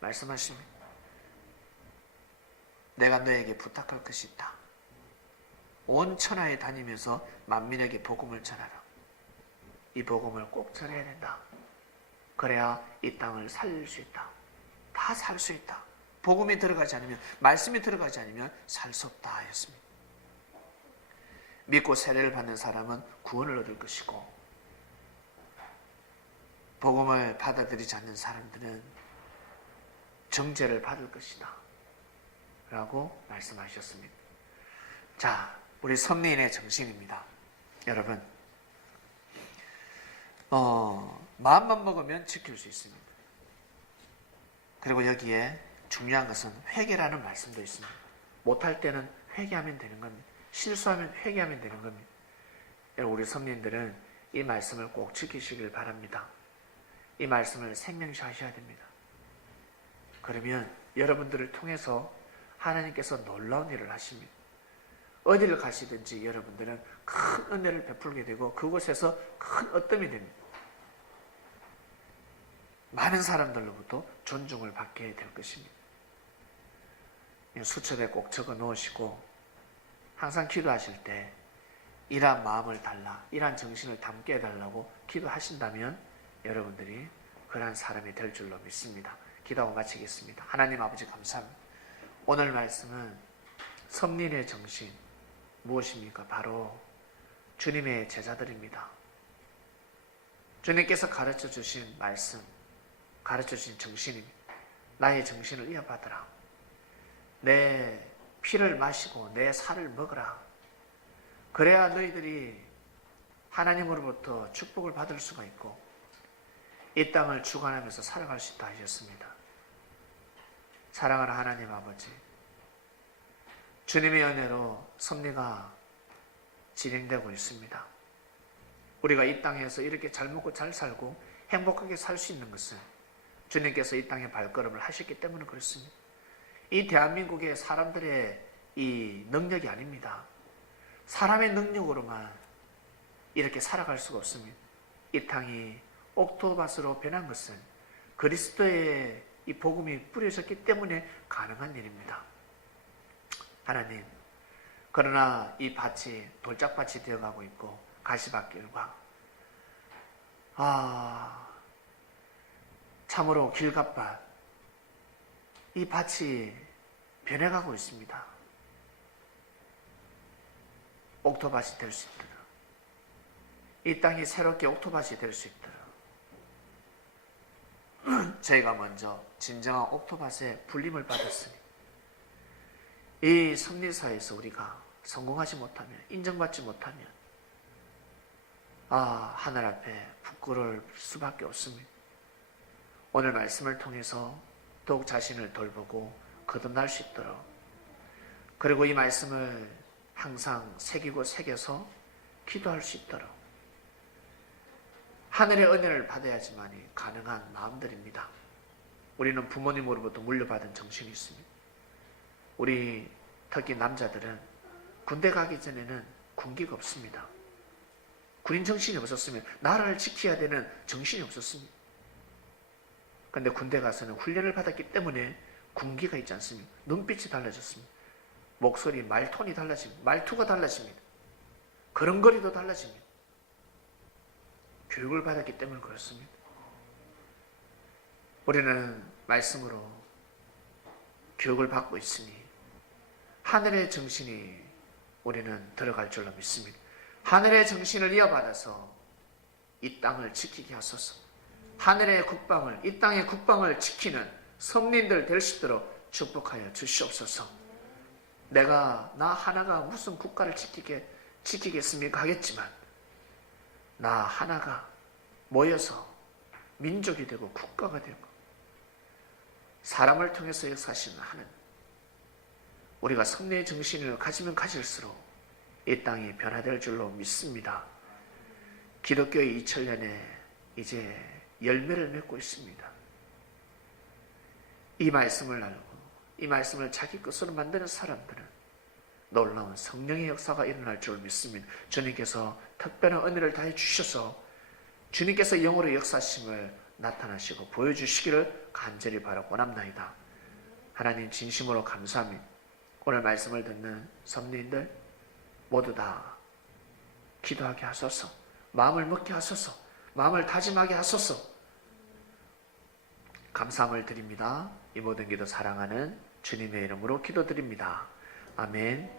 말씀하십니다. 내가 너에게 부탁할 것이 있다. 온 천하에 다니면서 만민에게 복음을 전하라. 이 복음을 꼭 전해야 된다. 그래야 이 땅을 살릴 수 있다. 다 살 수 있다. 복음이 들어가지 않으면, 말씀이 들어가지 않으면 살 수 없다 하였습니다. 믿고 세례를 받는 사람은 구원을 얻을 것이고 복음을 받아들이지 않는 사람들은 정죄를 받을 것이다 라고 말씀하셨습니다. 자, 우리 섭리인의 정신입니다. 여러분, 마음만 먹으면 지킬 수 있습니다. 그리고 여기에 중요한 것은 회개라는 말씀도 있습니다. 못할 때는 회개하면 되는 겁니다. 실수하면 회개하면 되는 겁니다. 우리 섭리인들은 이 말씀을 꼭 지키시길 바랍니다. 이 말씀을 생명시하셔야 됩니다. 그러면 여러분들을 통해서 하나님께서 놀라운 일을 하십니다. 어디를 가시든지 여러분들은 큰 은혜를 베풀게 되고 그곳에서 큰 어뜸이 됩니다. 많은 사람들로부터 존중을 받게 될 것입니다. 수첩에 꼭 적어 놓으시고 항상 기도하실 때 이러한 마음을 달라, 이러한 정신을 담게 해달라고 기도하신다면 여러분들이 그러한 사람이 될 줄로 믿습니다. 기도하고 마치겠습니다. 하나님 아버지 감사합니다. 오늘 말씀은 섭리인의 정신 무엇입니까? 바로 주님의 제자들입니다. 주님께서 가르쳐 주신 말씀, 가르쳐 주신 정신입니다. 나의 정신을 이어받으라. 내 피를 마시고 내 살을 먹으라. 그래야 너희들이 하나님으로부터 축복을 받을 수가 있고 이 땅을 주관하면서 살아갈 수 있다 하셨습니다. 사랑하는 하나님 아버지, 주님의 은혜로 섭리가 진행되고 있습니다. 우리가 이 땅에서 이렇게 잘 먹고 잘 살고 행복하게 살 수 있는 것은 주님께서 이 땅에 발걸음을 하셨기 때문에 그렇습니다. 이 대한민국의 사람들의 이 능력이 아닙니다. 사람의 능력으로만 이렇게 살아갈 수가 없습니다. 이 땅이 옥토밭으로 변한 것은 그리스도의 이 복음이 뿌려졌기 때문에 가능한 일입니다. 하나님, 그러나 이 밭이 돌짝밭이 되어가고 있고 가시밭길과 참으로 길갓밭, 이 밭이 변해가고 있습니다. 옥토밭이 될 수 있도록, 이 땅이 새롭게 옥토밭이 될 수 있도록 저희가 먼저 진정한 옥토밭에 불림을 받았으니 이 섭리사에서 우리가 성공하지 못하면, 인정받지 못하면 하늘 앞에 부끄러울 수밖에 없습니다. 오늘 말씀을 통해서 더욱 자신을 돌보고 거듭날 수 있도록, 그리고 이 말씀을 항상 새기고 새겨서 기도할 수 있도록 하늘의 은혜를 받아야지만이 가능한 마음들입니다. 우리는 부모님으로부터 물려받은 정신이 있습니다. 우리 특히 남자들은 군대 가기 전에는 군기가 없습니다. 군인 정신이 없었으면 나라를 지켜야 되는 정신이 없었습니다. 그런데 군대 가서는 훈련을 받았기 때문에 군기가 있지 않습니까? 눈빛이 달라졌습니다. 목소리, 말톤이 달라집니다. 말투가 달라집니다. 걸음걸이도 달라집니다. 교육을 받았기 때문에 그렇습니다. 우리는 말씀으로 교육을 받고 있으니 하늘의 정신이 우리는 들어갈 줄로 믿습니다. 하늘의 정신을 이어받아서 이 땅을 지키게 하소서. 하늘의 국방을, 이 땅의 국방을 지키는 섭리인들 될 수 있도록 축복하여 주시옵소서. 나 하나가 무슨 국가를 지키겠습니까? 하겠지만 나 하나가 모여서 민족이 되고 국가가 되고 사람을 통해서 역사하시는 하나님, 우리가 섭리의 정신을 가지면 가질수록 이 땅이 변화될 줄로 믿습니다. 기독교의 2000년에 이제 열매를 맺고 있습니다. 이 말씀을 알고 이 말씀을 자기 것으로 만드는 사람들은 놀라운 성령의 역사가 일어날 줄 믿습니다. 주님께서 특별한 은혜를 다해 주셔서 주님께서 영으로 역사심을 나타나시고 보여주시기를 간절히 바라고 원합나이다. 하나님 진심으로 감사합니다. 오늘 말씀을 듣는 섭리인들 모두 다 기도하게 하소서, 마음을 먹게 하소서, 마음을 다짐하게 하소서. 감사함을 드립니다. 이 모든 기도 사랑하는 주님의 이름으로 기도드립니다. 아멘.